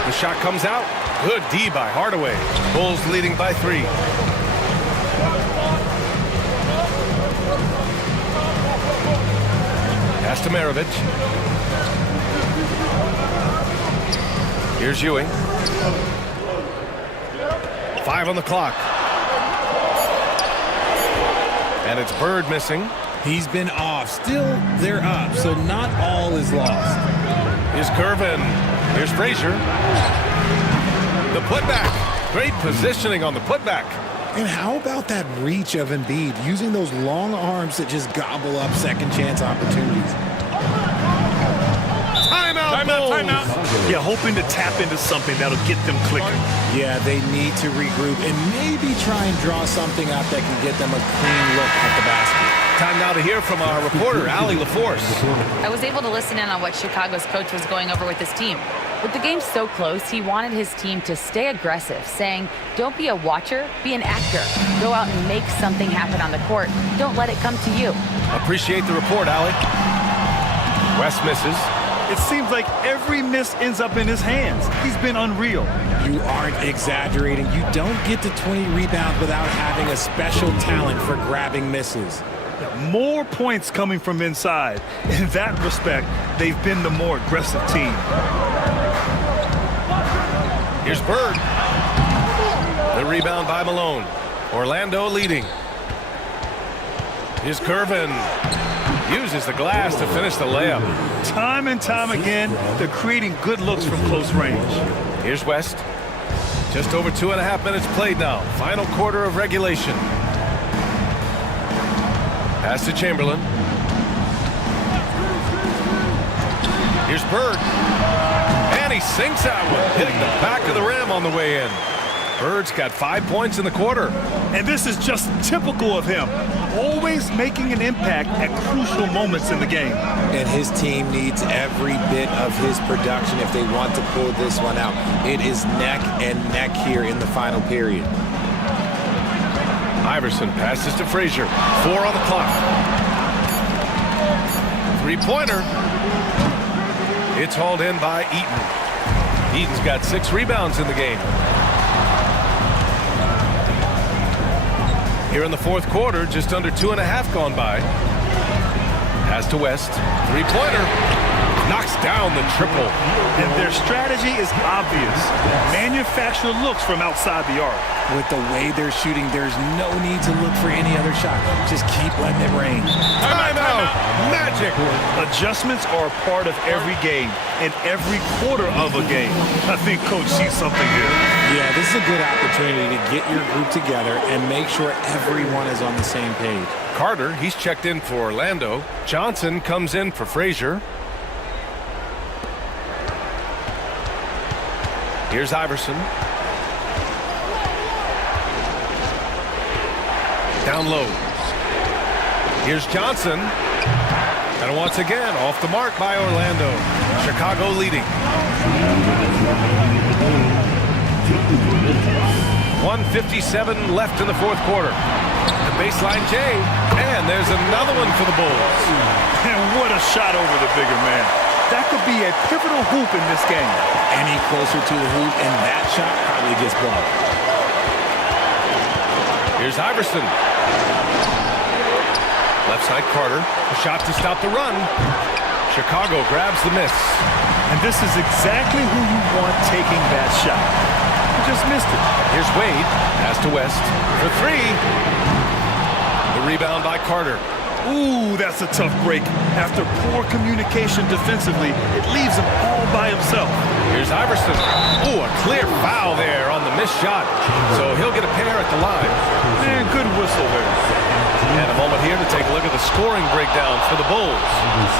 The shot comes out. Good D by Hardaway. Bulls leading by 3. Pass to Maravich. Here's Ewing. 5 on the clock. And it's Bird missing. He's been off. Still, they're up, so not all is lost. Here's Gervin. Here's Frazier. The putback. Great positioning on the putback. And how about that reach of Embiid, using those long arms that just gobble up second chance opportunities? Timeout, timeout. Yeah, hoping to tap into something that'll get them clicking. Yeah, they need to regroup and maybe try and draw something up that can get them a clean look at the basket. Time now to hear from our reporter, Allie LaForce. I was able to listen in on what Chicago's coach was going over with his team. With the game so close, he wanted his team to stay aggressive, saying, don't be a watcher, be an actor. Go out and make something happen on the court. Don't let it come to you. Appreciate the report, Allie. West misses. It seems like every miss ends up in his hands. He's been unreal. You aren't exaggerating. You don't get to 20 rebounds without having a special talent for grabbing misses. More points coming from inside. In that respect, they've been the more aggressive team. Here's Bird. The rebound by Malone. Orlando leading. Here's Gervin. Uses the glass to finish the layup. Time and time again, they're creating good looks from close range. Here's West. Just over 2.5 minutes played now. Final quarter of regulation. Pass to Chamberlain. Here's Bird. And he sinks that one, hitting the back of the rim on the way in. Bird's got 5 points in the quarter. And this is just typical of him. Always making an impact at crucial moments in the game. And his team needs every bit of his production if they want to pull this one out. It is neck and neck here in the final period. Iverson passes to Frazier. 4 on the clock. Three-pointer. It's hauled in by Eaton. Eaton's got 6 rebounds in the game. Here in the fourth quarter, just under 2.5 gone by. Pass to West. Three-pointer. Knocks down the triple. And their strategy is obvious. Manufacture looks from outside the arc. With the way they're shooting, there's no need to look for any other shot. Just keep letting it rain. Timeout. Magic. Adjustments are a part of every game and every quarter of a game. I think Coach sees something here. Yeah, this is a good opportunity to get your group together and make sure everyone is on the same page. Carter, he's checked in for Orlando. Johnson comes in for Frazier. Here's Iverson. Down low. Here's Johnson. And once again, off the mark by Orlando. Chicago leading. 1:57 left in the fourth quarter. The baseline J. And there's another one for the Bulls. And what a shot over the bigger man. That could be a pivotal hoop in this game. Any closer to the hoop, and that shot probably gets blocked. Here's Iverson. Left side Carter. A shot to stop the run. Chicago grabs the miss. And this is exactly who you want taking that shot. He just missed it. Here's Wade. Pass to West for 3. The rebound by Carter. Ooh, that's a tough break. After poor communication defensively, it leaves him all by himself. Here's Iverson. Ooh, a clear foul there on the missed shot. So he'll get a pair at the line. And good whistle there. And a moment here to take a look at the scoring breakdown for the Bulls.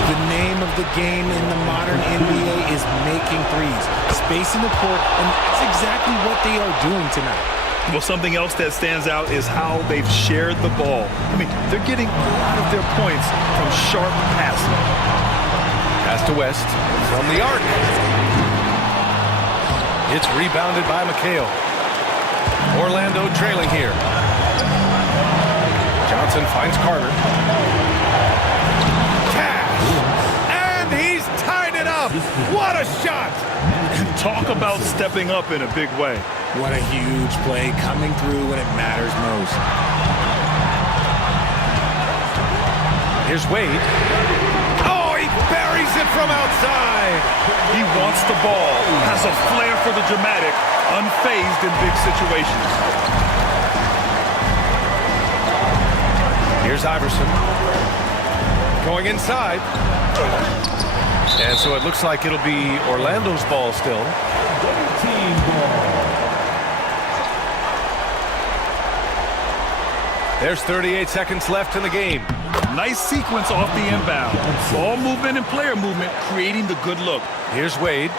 The name of the game in the modern NBA is making threes. Spacing the court, and that's exactly what they are doing tonight. Well, something else that stands out is how they've shared the ball. I mean, they're getting a lot of their points from sharp passing. Pass to West from the arc. It's rebounded by McHale. Orlando trailing here. Johnson finds Carter. Cash! And he's tied it up! What a shot! Talk about stepping up in a big way. What a huge play, coming through when it matters most. Here's Wade. Oh, he buries it from outside. He wants the ball, has a flair for the dramatic, unfazed in big situations. Here's Iverson. Going inside. And so it looks like it'll be Orlando's ball still. Team ball. There's 38 seconds left in the game. Nice sequence off the inbound. Ball movement and player movement creating the good look. Here's Wade.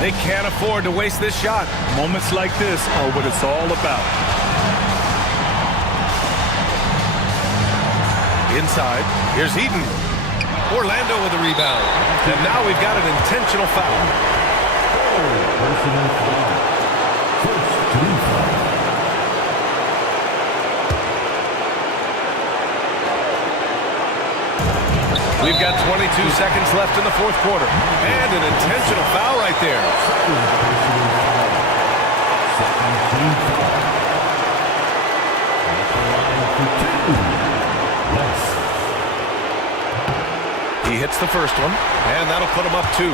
They can't afford to waste this shot. Moments like this are what it's all about. Inside. Here's Eaton. Orlando with a rebound. And now we've got an intentional foul. Personal foul. First team foul. We've got 22 seconds left in the fourth quarter. And an intentional foul right there. Second team foul. At the line for 2. West. He hits the first one, and that'll put him up 2.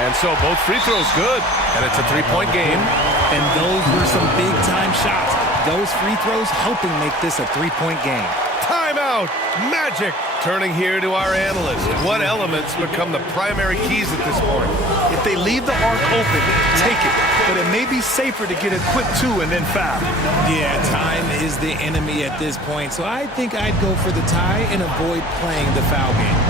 And so both free throws good, and it's a 3-point game. And those were some big-time shots. Those free throws helping make this a 3-point game. Timeout! Magic! Turning here to our analyst. What elements become the primary keys at this point? If they leave the arc open, take it. But it may be safer to get a quick 2 and then foul. Yeah, time is the enemy at this point. So I think I'd go for the tie and avoid playing the foul game.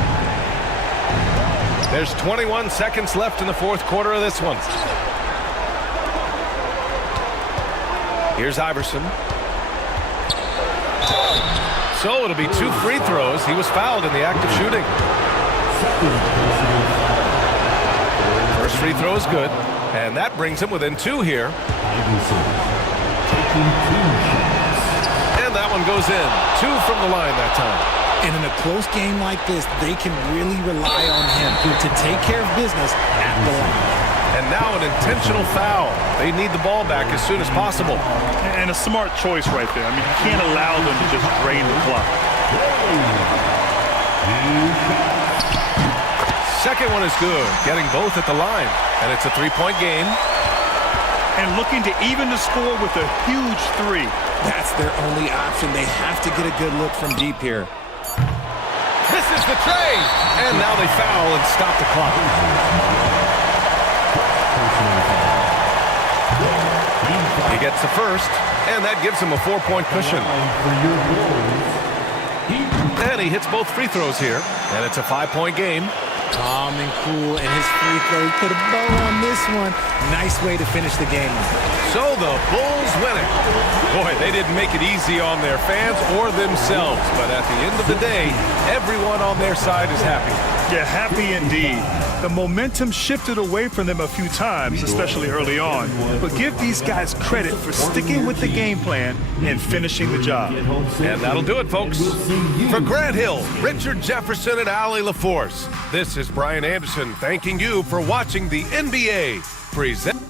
There's 21 seconds left in the fourth quarter of this one. Here's Iverson. So it'll be 2 free throws. He was fouled in the act of shooting. First free throw is good, and that brings him within 2 here. Iverson taking 2 shots. And that one goes in. 2 from the line that time. And in a close game like this, they can really rely on him to take care of business at the line. And now an intentional foul. They need the ball back as soon as possible. And a smart choice right there. I mean, you can't allow them to just drain the clock. Second one is good, getting both at the line. And it's a three-point game. And looking to even the score with a huge three. That's their only option. They have to get a good look from deep here. Misses the tray. And now they foul and stop the clock. He gets the first, and that gives him a 4-point cushion. And he hits both free throws here, and it's a 5-point game. Calm and cool, and his free throw, he put a bow on this one. Nice way to finish the game. So the Bulls win it. Boy, they didn't make it easy on their fans or themselves, but at the end of the day, everyone on their side is happy. Yeah, happy indeed. The momentum shifted away from them a few times, especially early on. But give these guys credit for sticking with the game plan and finishing the job. And that'll do it, folks. For Grant Hill, Richard Jefferson, and Allie LaForce, this is Brian Anderson thanking you for watching the NBA present.